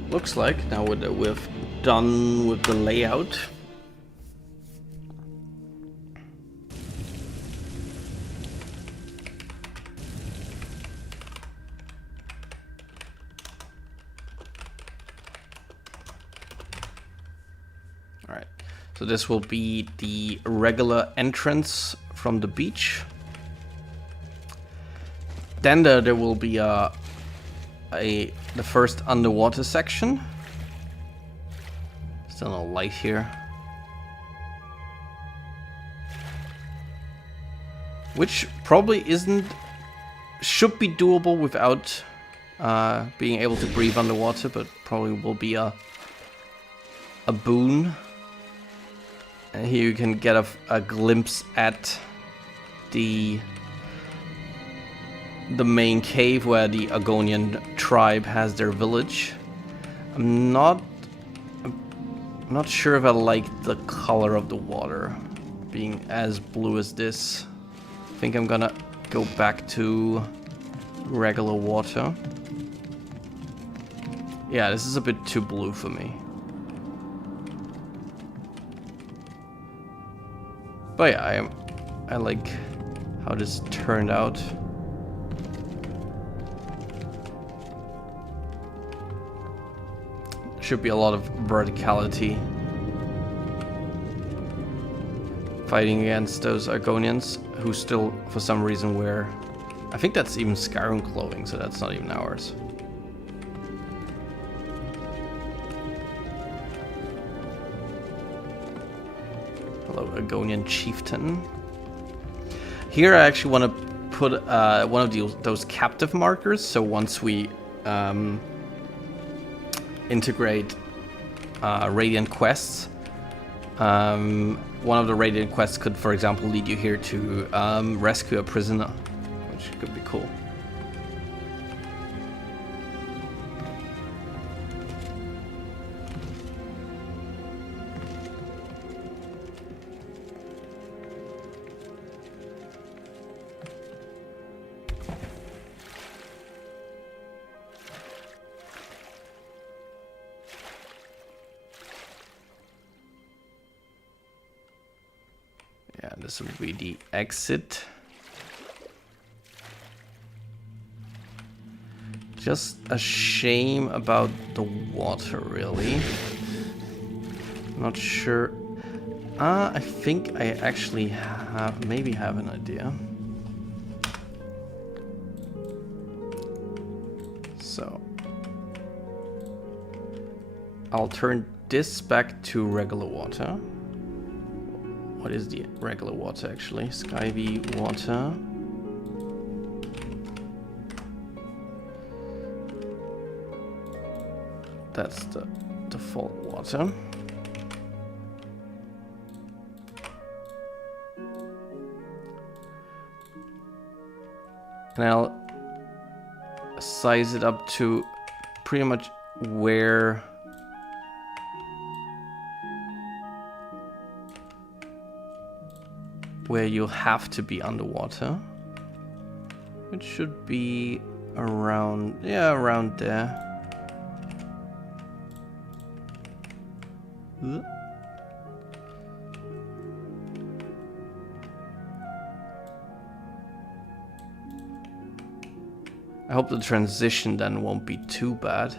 looks like now that we've done with the layout. Alright, so this will be the regular entrance from the beach. Then there will be the first underwater section. Still no light here. Which probably should be doable without being able to breathe underwater, but probably will be a boon. And here you can get a glimpse at the main cave where the Argonian tribe has their village. I'm not sure if I like the color of the water being as blue as this. I think I'm gonna go back to regular water. Yeah, this is a bit too blue for me. But yeah, I like how this turned out. Should be a lot of verticality. Fighting against those Argonians who still, for some reason, wear... I think that's even Skyrim clothing, so that's not even ours. Hello, Argonian chieftain. Here I actually want to put one of those captive markers, so once we... integrate Radiant quests. One of the Radiant quests could, for example, lead you here to rescue a prisoner, which could be cool. Yeah, this will be the exit. Just a shame about the water, really. Not sure. I think I actually maybe have an idea. So I'll turn this back to regular water. What is the regular water actually? Skyblivion water. That's the default water. And I'll size it up to pretty much where you'll have to be underwater. It should be around, yeah, around there. I hope the transition then won't be too bad.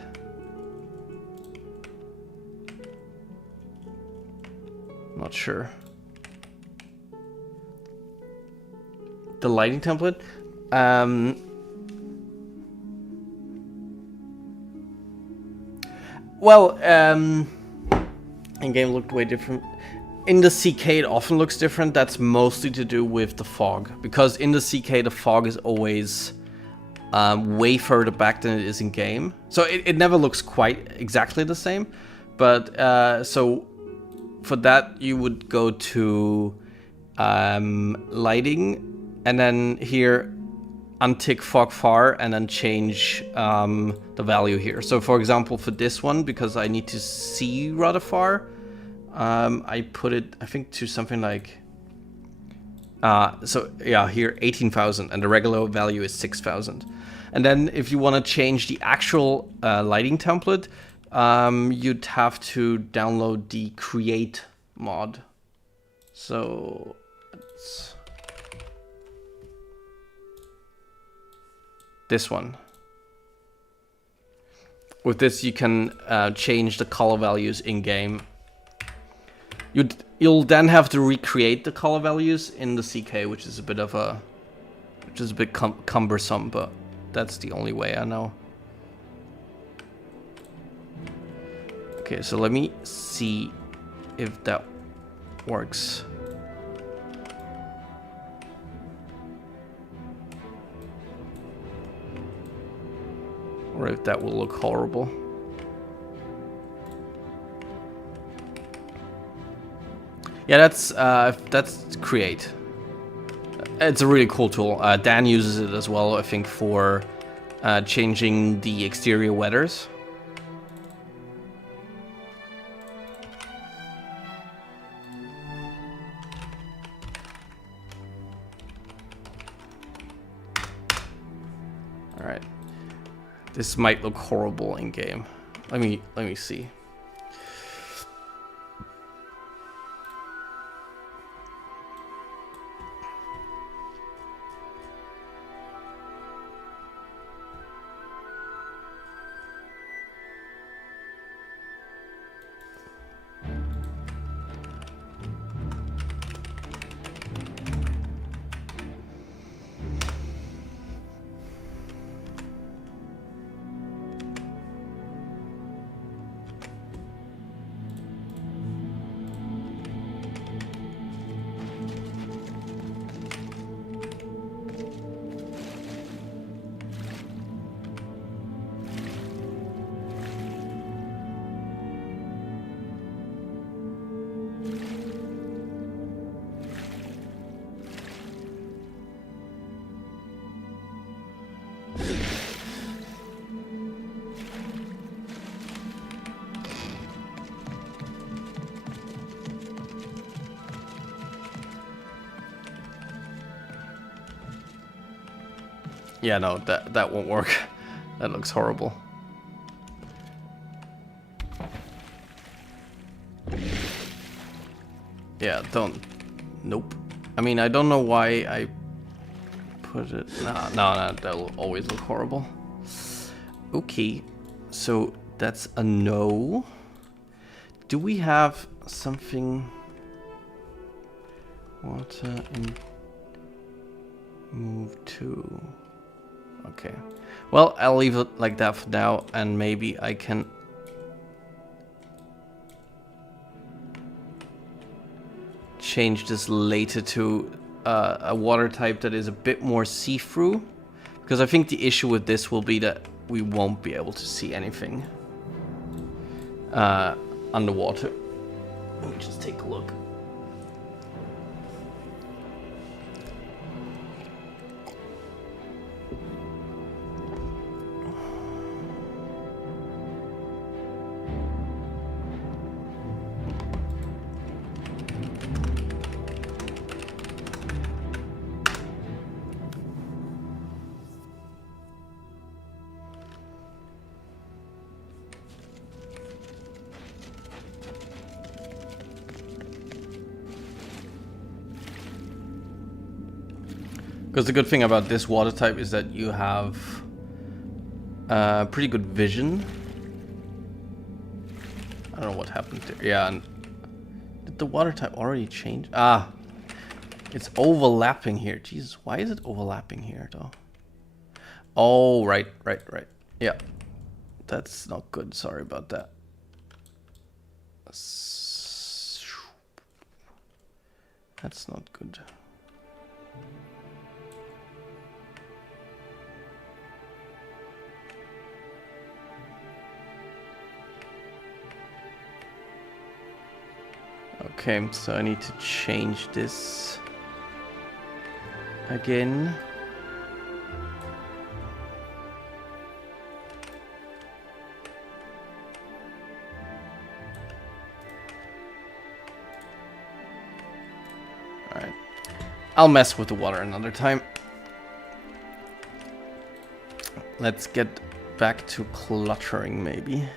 not sure. The lighting template. Well, in-game looked way different. In the CK it often looks different. That's mostly to do with the fog. Because in the CK the fog is always way further back than it is in-game. So it never looks quite exactly the same. But so for that you would go to lighting, and then here untick fog far, and then change the value here. So for example, for this one, because I need to see rather far, I put it, I think, to something like, so yeah, here 18,000, and the regular value is 6,000. And then if you want to change the actual lighting template, you'd have to download the create mod. So it's this one. With this you can change the color values in game. You'll then have to recreate the color values in the CK, which is a bit cumbersome, but that's the only way I know. Okay, so let me see if that works. Or if that will look horrible. Yeah, that's create. It's a really cool tool. Dan uses it as well, I think, for changing the exterior weathers. All right. This might look horrible in game. Let me see. Yeah, no, that won't work. That looks horrible. Yeah, nope. I mean, I don't know why I put it. No, that'll always look horrible. Okay, so that's a no. Do we have something? Water in move to. Okay, well, I'll leave it like that for now, and maybe I can change this later to a water type that is a bit more see-through, because I think the issue with this will be that we won't be able to see anything underwater. Let me just take a look. Because the good thing about this water type is that you have pretty good vision. I don't know what happened there. Yeah, and Did the water type already change? Ah, it's overlapping here. Jesus, why is it overlapping here though? Oh, right. Yeah, that's not good. Sorry about that. That's not good. Okay, so I need to change this again. Alright. I'll mess with the water another time. Let's get back to cluttering, maybe.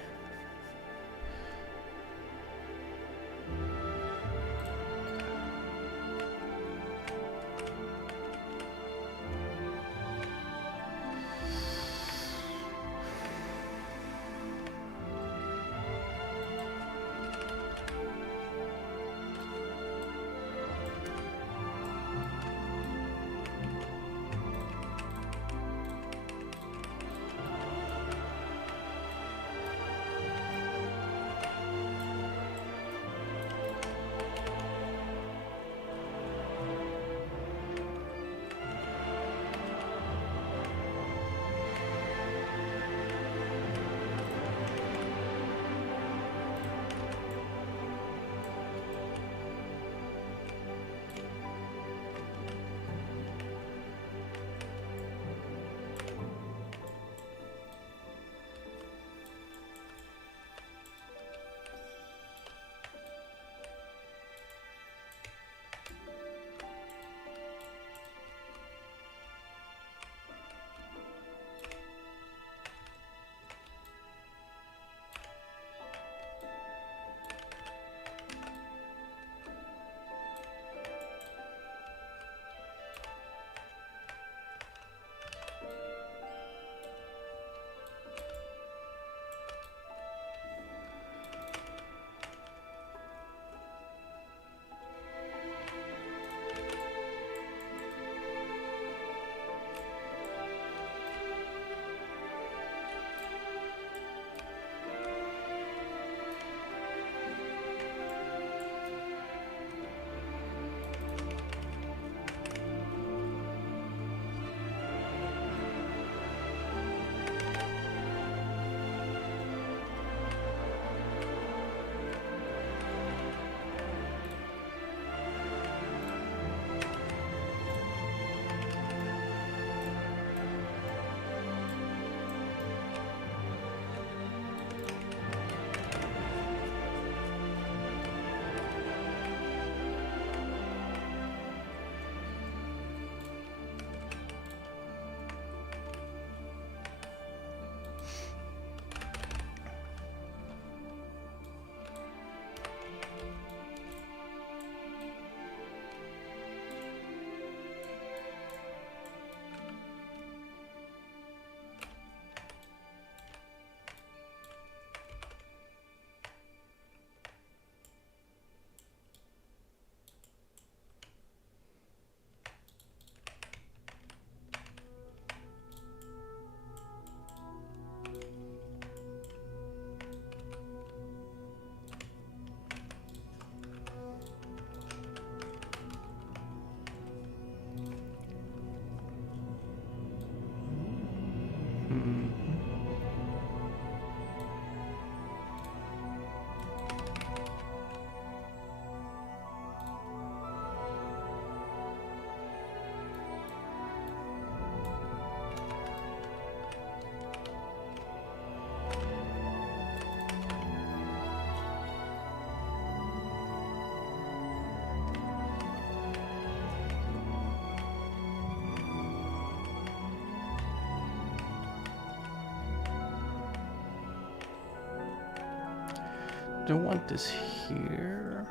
Don't want this here.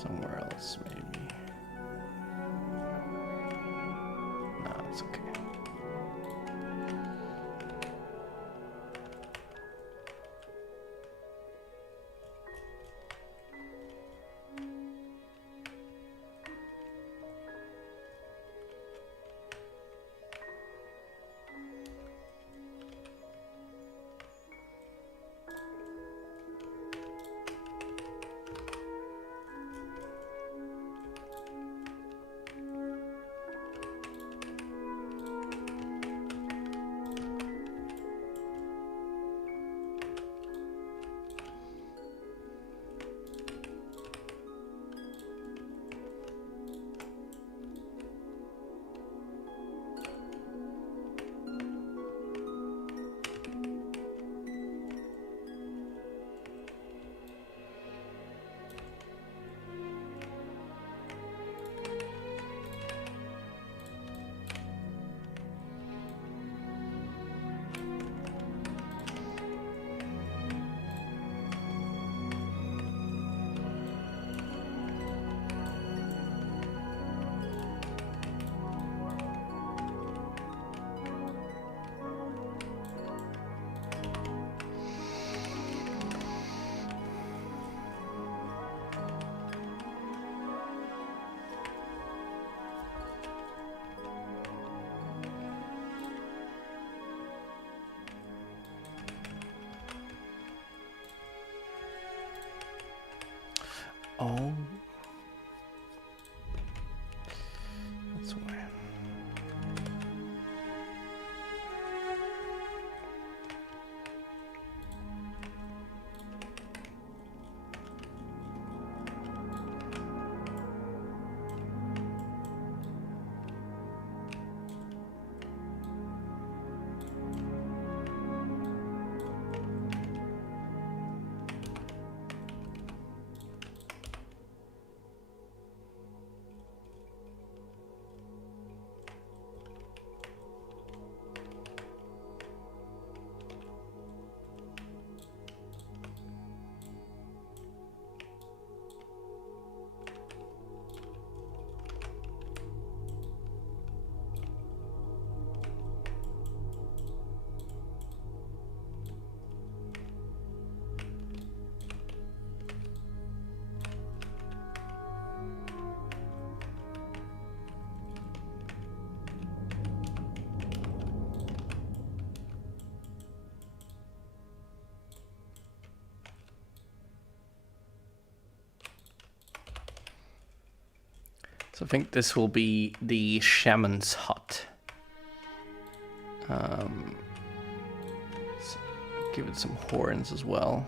Somewhere else, maybe. No, it's okay. Oh. That's why. So I think this will be the Shaman's hut. So give it some horns as well.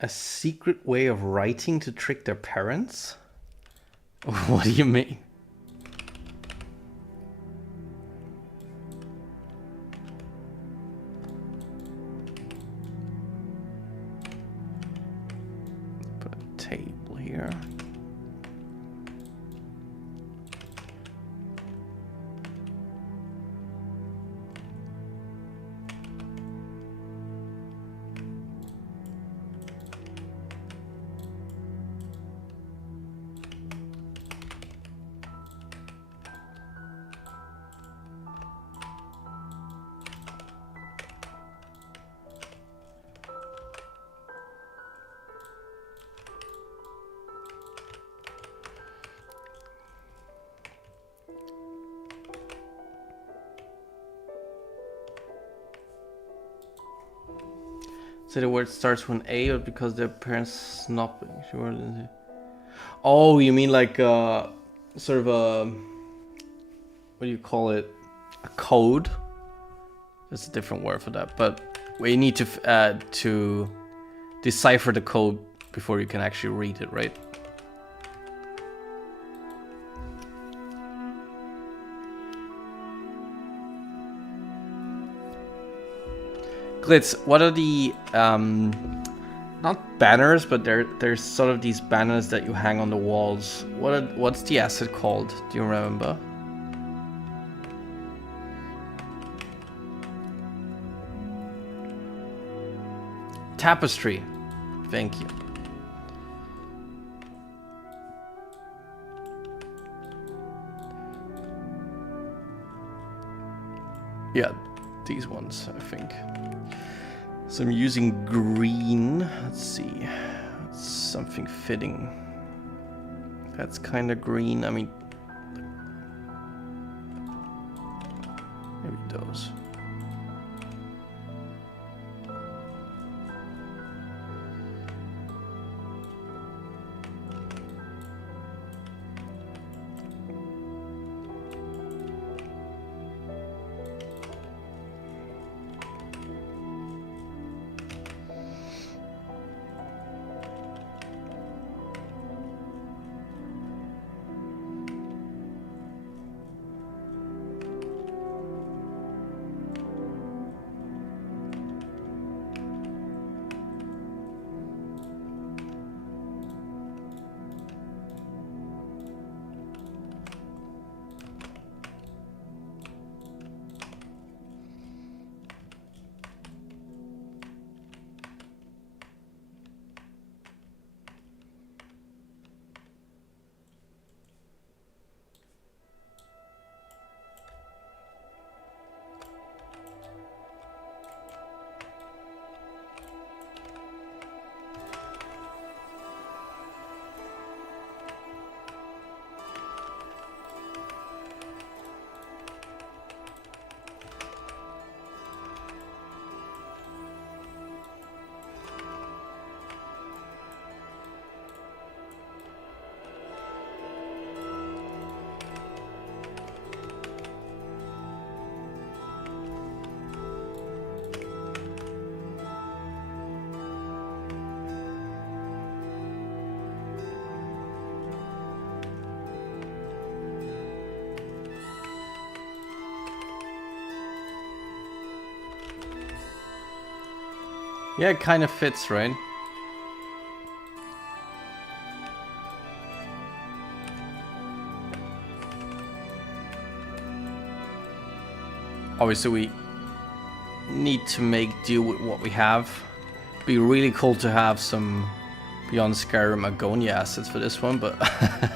A secret way of writing to trick their parents? What do you mean? Put a table here. So the word starts with an A, or because their parents snobbing? Sure. Oh, you mean like sort of a, what do you call it? A code? There's a different word for that, but where you need to decipher the code before you can actually read it, right? Glitz, what are the not banners, but there's sort of these banners that you hang on the walls. What's the asset called? Do you remember? Tapestry. Thank you. Yeah, these ones, I think. So I'm using green. Let's see. Something fitting. That's kind of green. I mean, maybe those. Yeah, it kind of fits, right? Obviously, we need to make do with what we have. Be really cool to have some Beyond Skyrim Agonia assets for this one, but I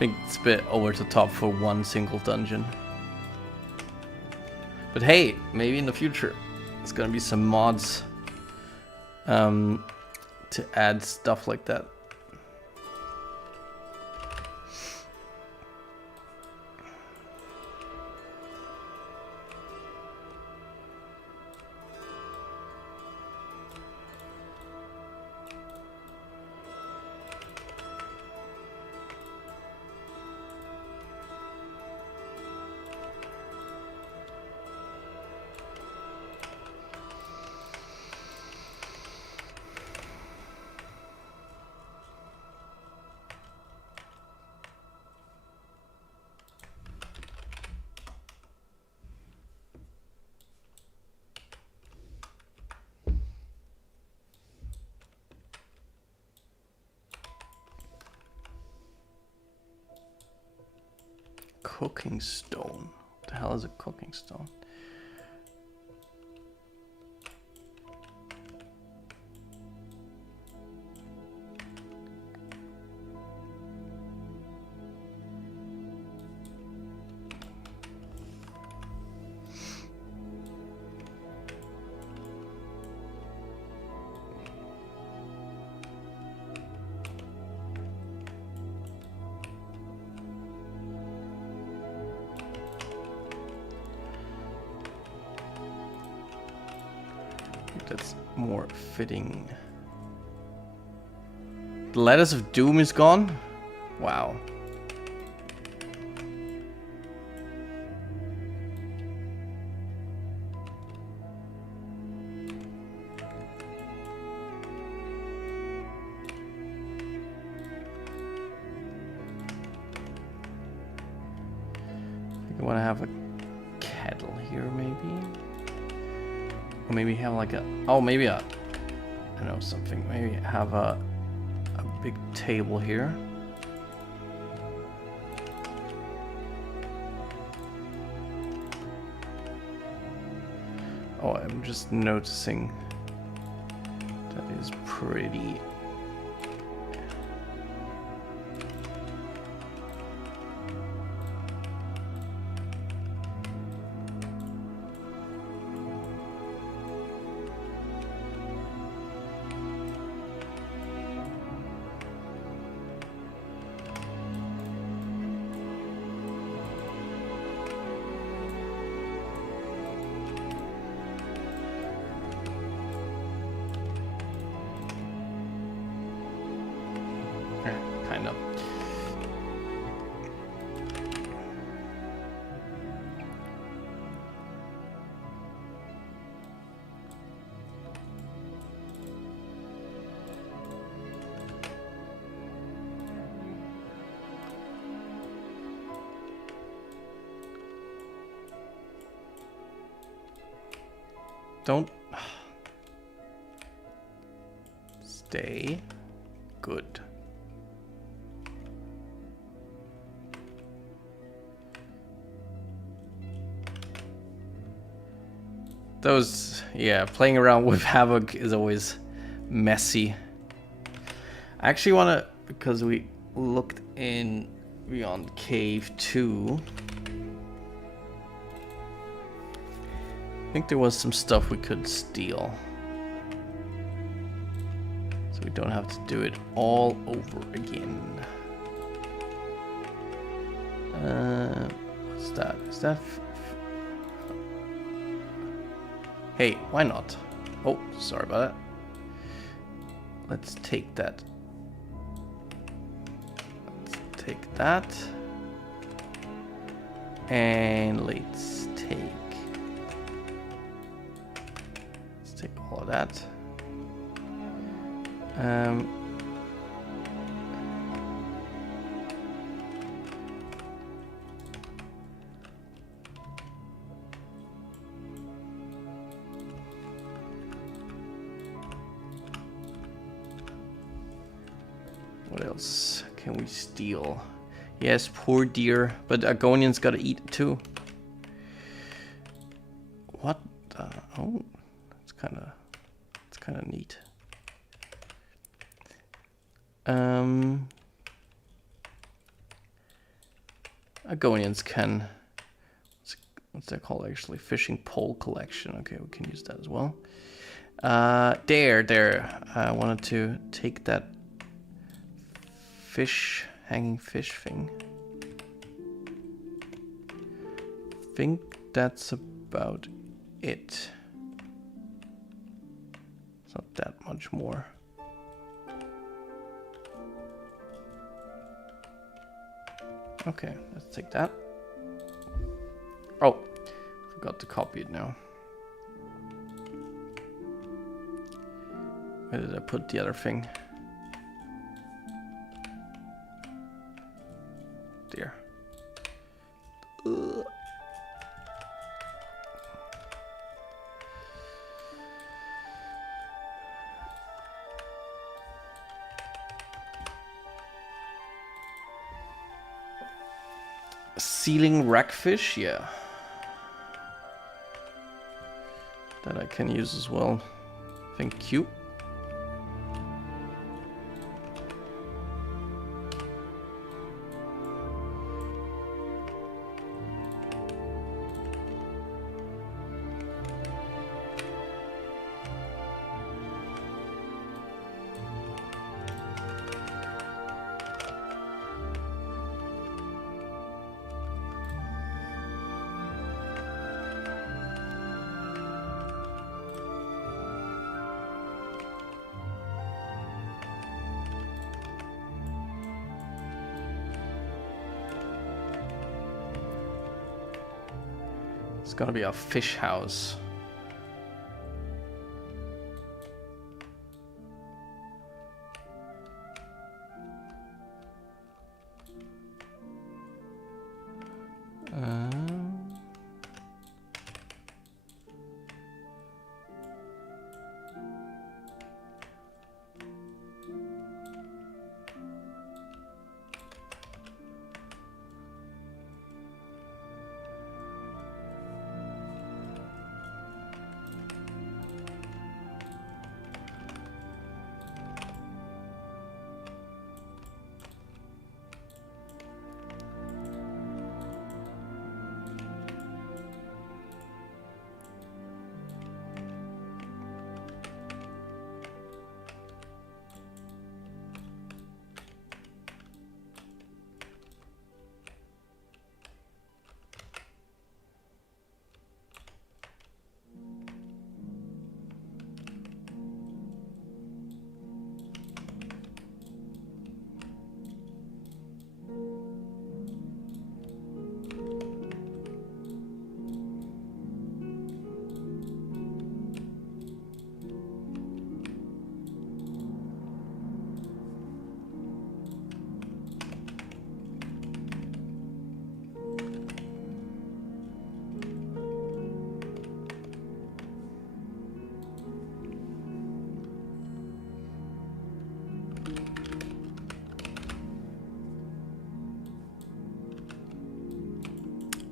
think it's a bit over the top for one single dungeon. But hey, maybe in the future, there's gonna be some mods to add stuff like that. Cooking stone. What the hell is a cooking stone? That's more fitting. The Letters of Doom is gone? Wow. I want to have a kettle here, maybe? Or maybe have like a... Oh, maybe a... I know something. Maybe have a big table here. Oh, I'm just noticing is pretty... kind of. Don't stay good. Those, yeah, playing around with Havoc is always messy. I actually want to, because we looked in Veyond Cave 2. I think there was some stuff we could steal. So we don't have to do it all over again. What's that? Is that... Hey, why not? Oh, sorry about that. Let's take that. Let's take that. And let's take all of that. What else can we steal? Yes, poor deer, but Argonian's gotta eat it too. What the? Oh, it's kind of neat. Argonians can. What's that called actually? Fishing pole collection. Okay, we can use that as well. There. I wanted to take that hanging fish thing. Think that's about it. It's not that much more. Okay, let's take that. Oh, forgot to copy it now. Where did I put the other thing? There. Ugh. Sealing rackfish, yeah. That I can use as well. Thank you. It's gonna be a fish house.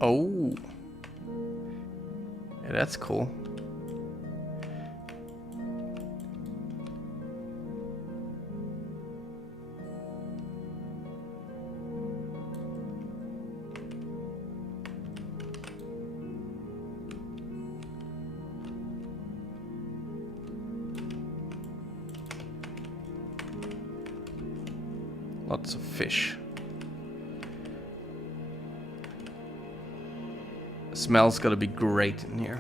Oh. Yeah, that's cool. Lots of fish. Smell's gotta be great in here.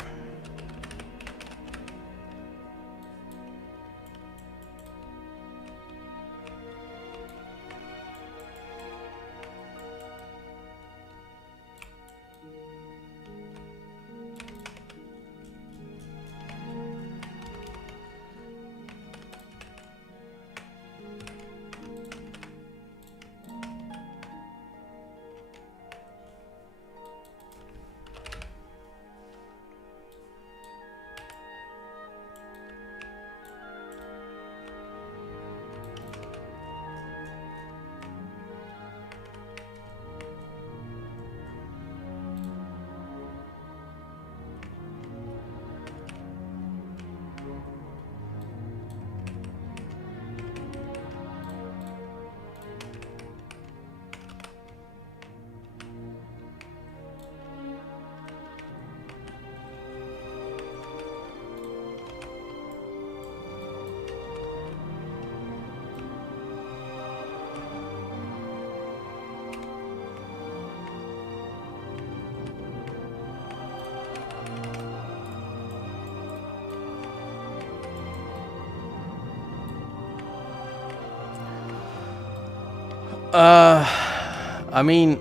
I mean,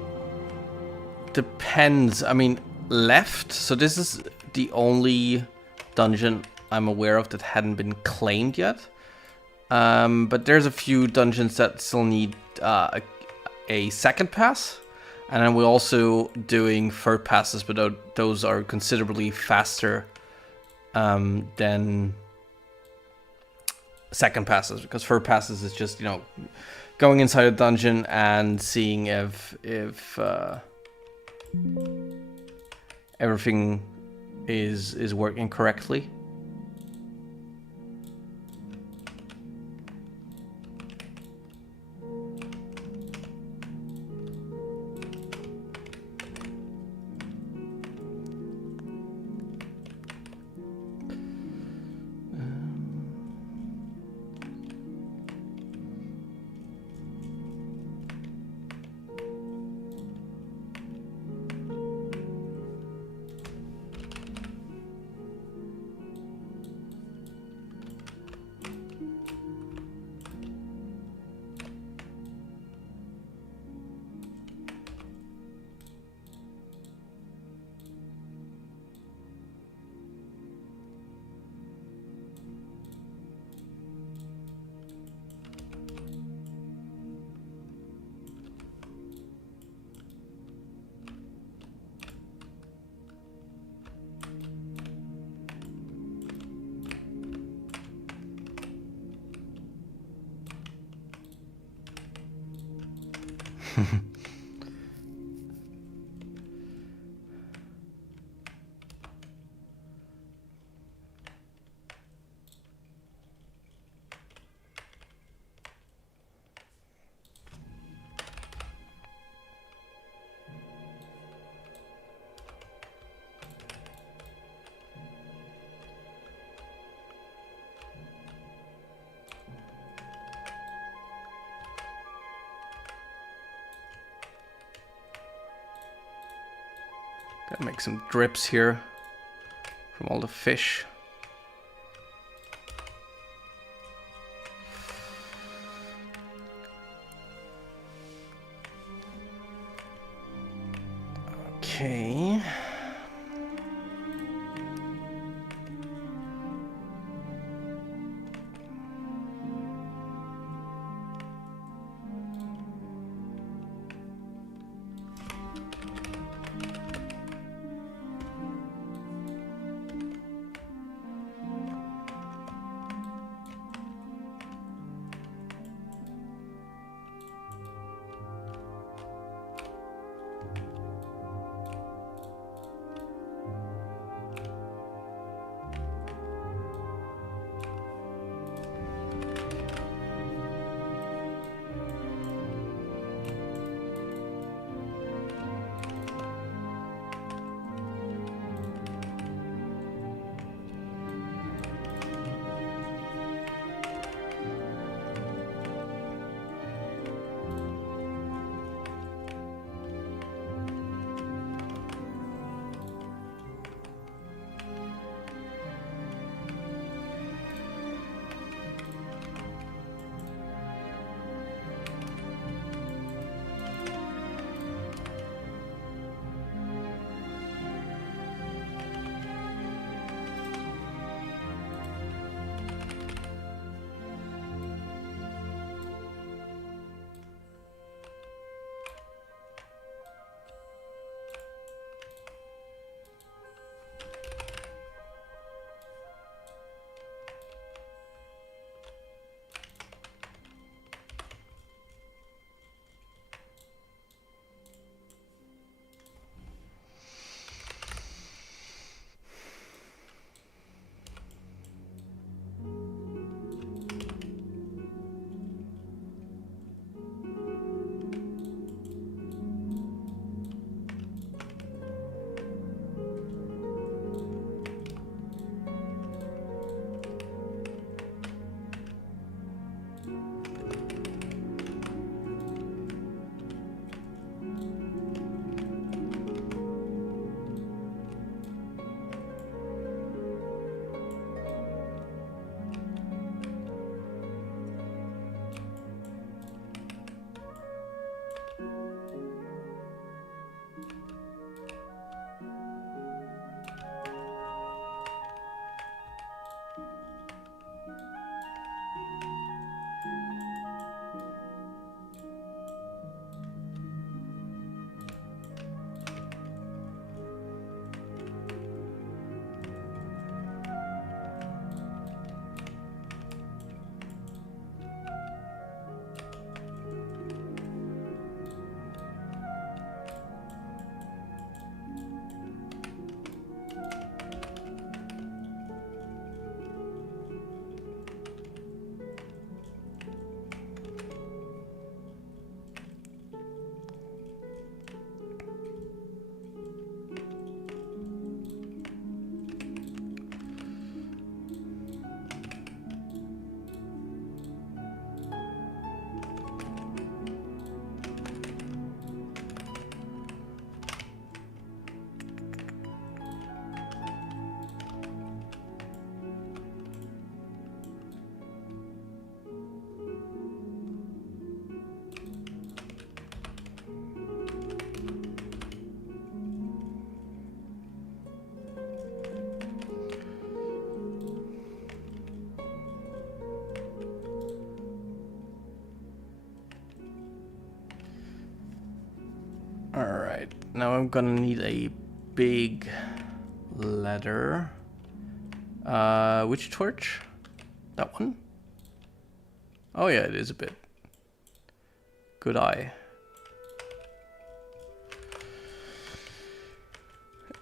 depends. I mean, left. So this is the only dungeon I'm aware of that hadn't been claimed yet. But there's a few dungeons that still need a second pass. And then we're also doing third passes, but those are considerably faster than second passes, because third passes is just, you know, going inside a dungeon and seeing if everything is working correctly. Gotta make some drips here from all the fish. Okay. now I'm gonna need a big ladder. Which torch? That one? Oh yeah, it is a bit. Good eye.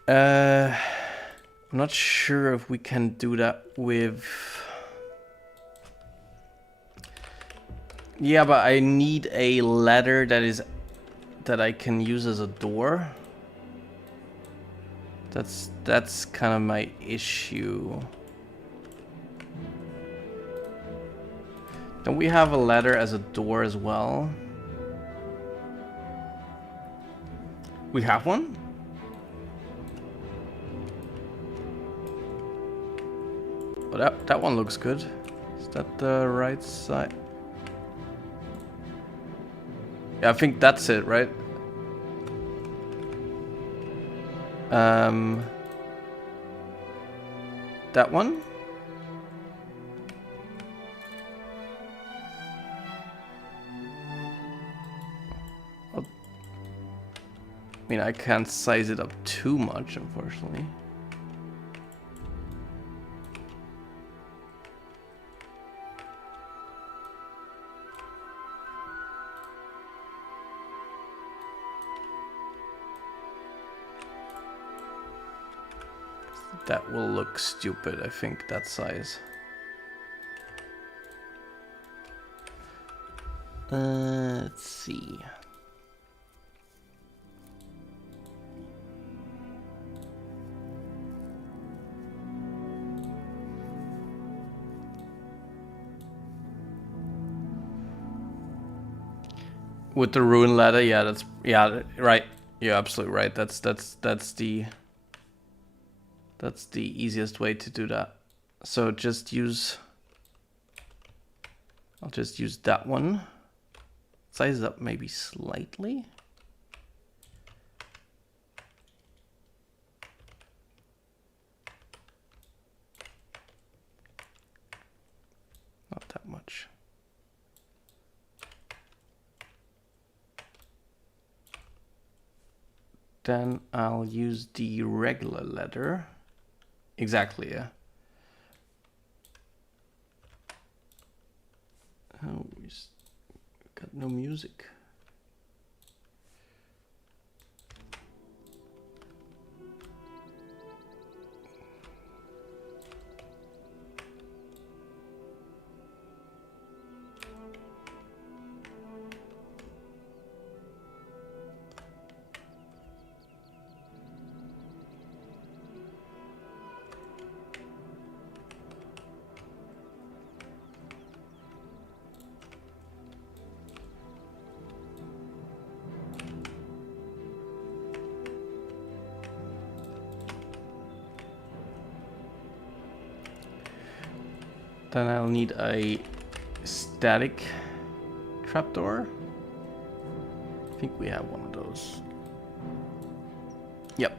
I'm not sure if we can do that with... Yeah, but I need a ladder that I can use as a door. That's kind of my issue. Don't we have a ladder as a door as well? We have one? Oh, that one looks good. Is that the right side? Yeah, I think that's it, right? That one? I mean, I can't size it up too much, unfortunately. That will look stupid, I think, that size. Let's see. With the ruin ladder, yeah, that's right. You're absolutely right. That's the easiest way to do that. So I'll just use that one. Size it up maybe slightly. Not that much. Then I'll use the regular ladder. Exactly, yeah. Oh, we got no music. Then I'll need a static trapdoor. I think we have one of those. Yep.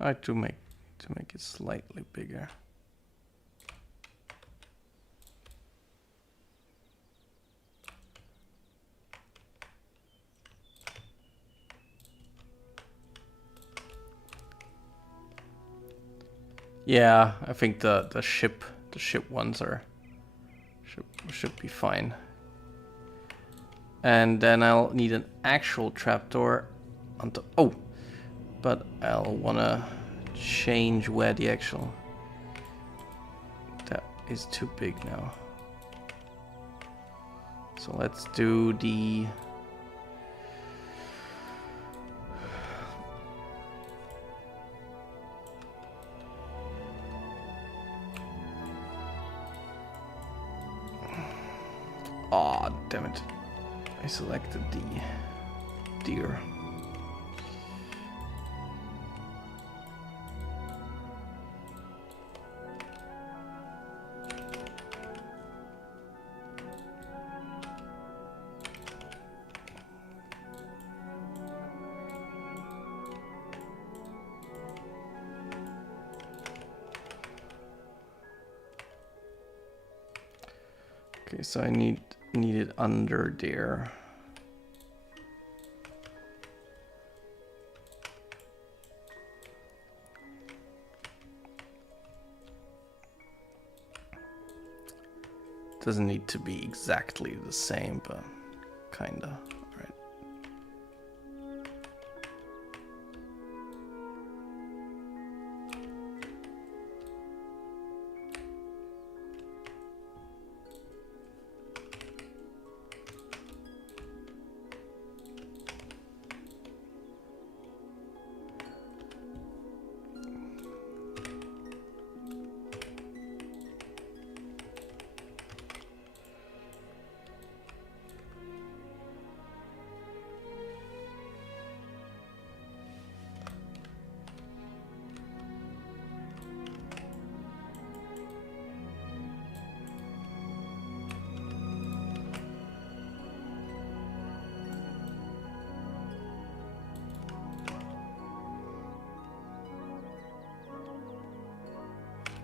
I like to make it slightly bigger. Yeah, I think the ship ones should be fine. And then I'll need an actual trapdoor on top. Oh, but I'll wanna change where the actual... That is too big now. So let's do the... Aw, damn it. I selected the deer. Okay, so I need it under there. Doesn't need to be exactly the same, but kinda. Right.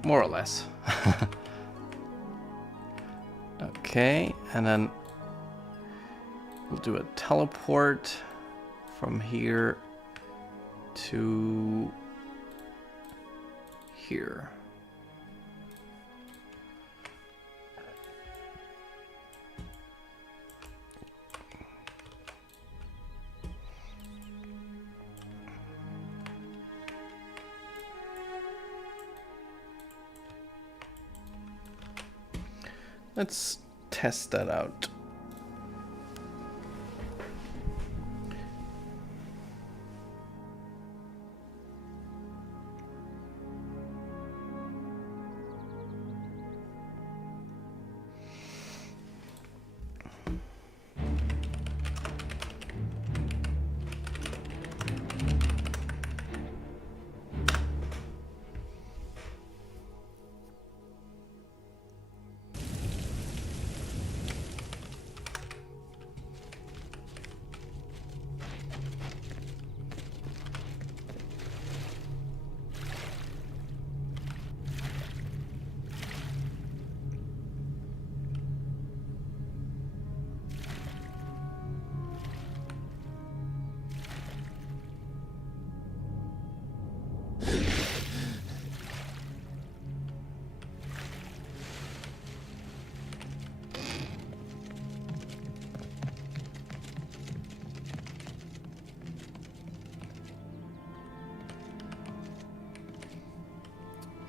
More or less. Okay, and then we'll do a teleport from here to here. Let's test that out.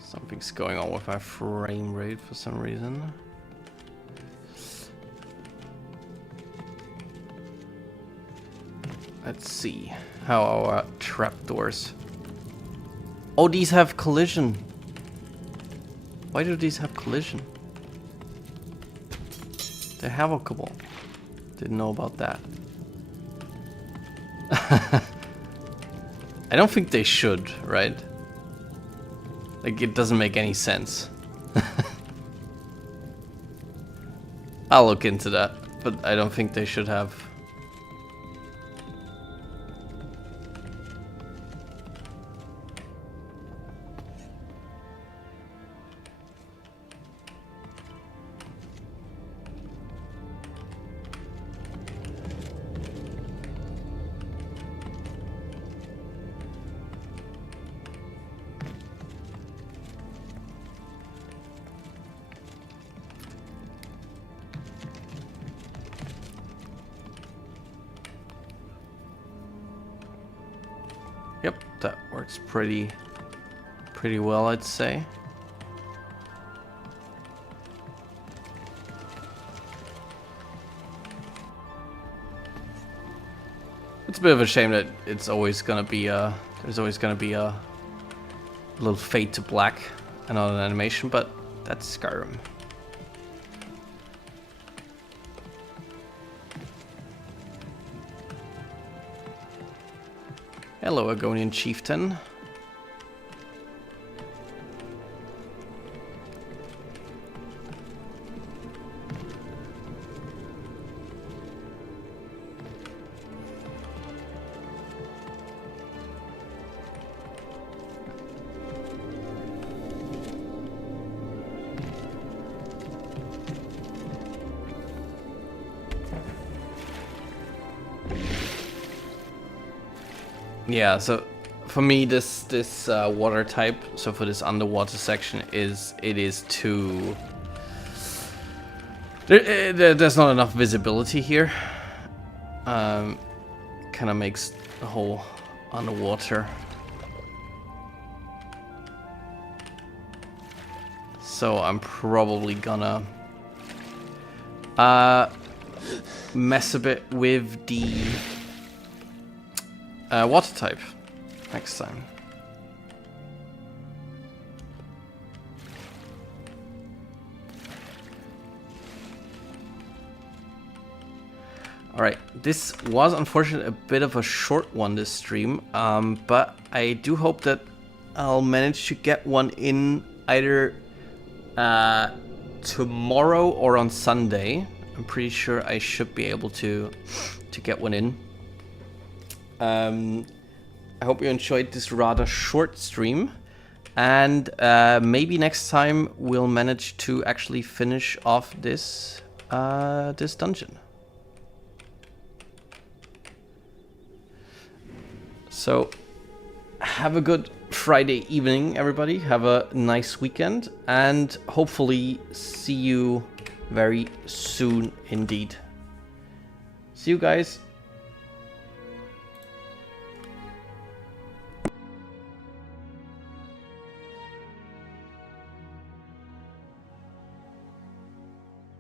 Something's going on with my frame rate for some reason. Let's see how our trapdoors. Oh, these have collision. Why do these have collision? They're havocable. Didn't know about that. I don't think they should, right? Like, it doesn't make any sense. I'll look into that, but I don't think they should have. Yep, that works pretty well, I'd say. It's a bit of a shame that it's always gonna be there's always gonna be a little fade to black and not an animation, but that's Skyrim. Hello, Agonian Chieftain. Yeah, so for me this water type, so for this underwater section, is too... There's not enough visibility here. Kind of makes the whole underwater. So I'm probably gonna mess a bit with the water type next time. Alright, this was unfortunately a bit of a short one, this stream, but I do hope that I'll manage to get one in either tomorrow or on Sunday. I'm pretty sure I should be able to get one in. I hope you enjoyed this rather short stream, and maybe next time we'll manage to actually finish off this this dungeon. So have a good Friday evening, everybody. Have a nice weekend, and hopefully see you very soon indeed. See you guys.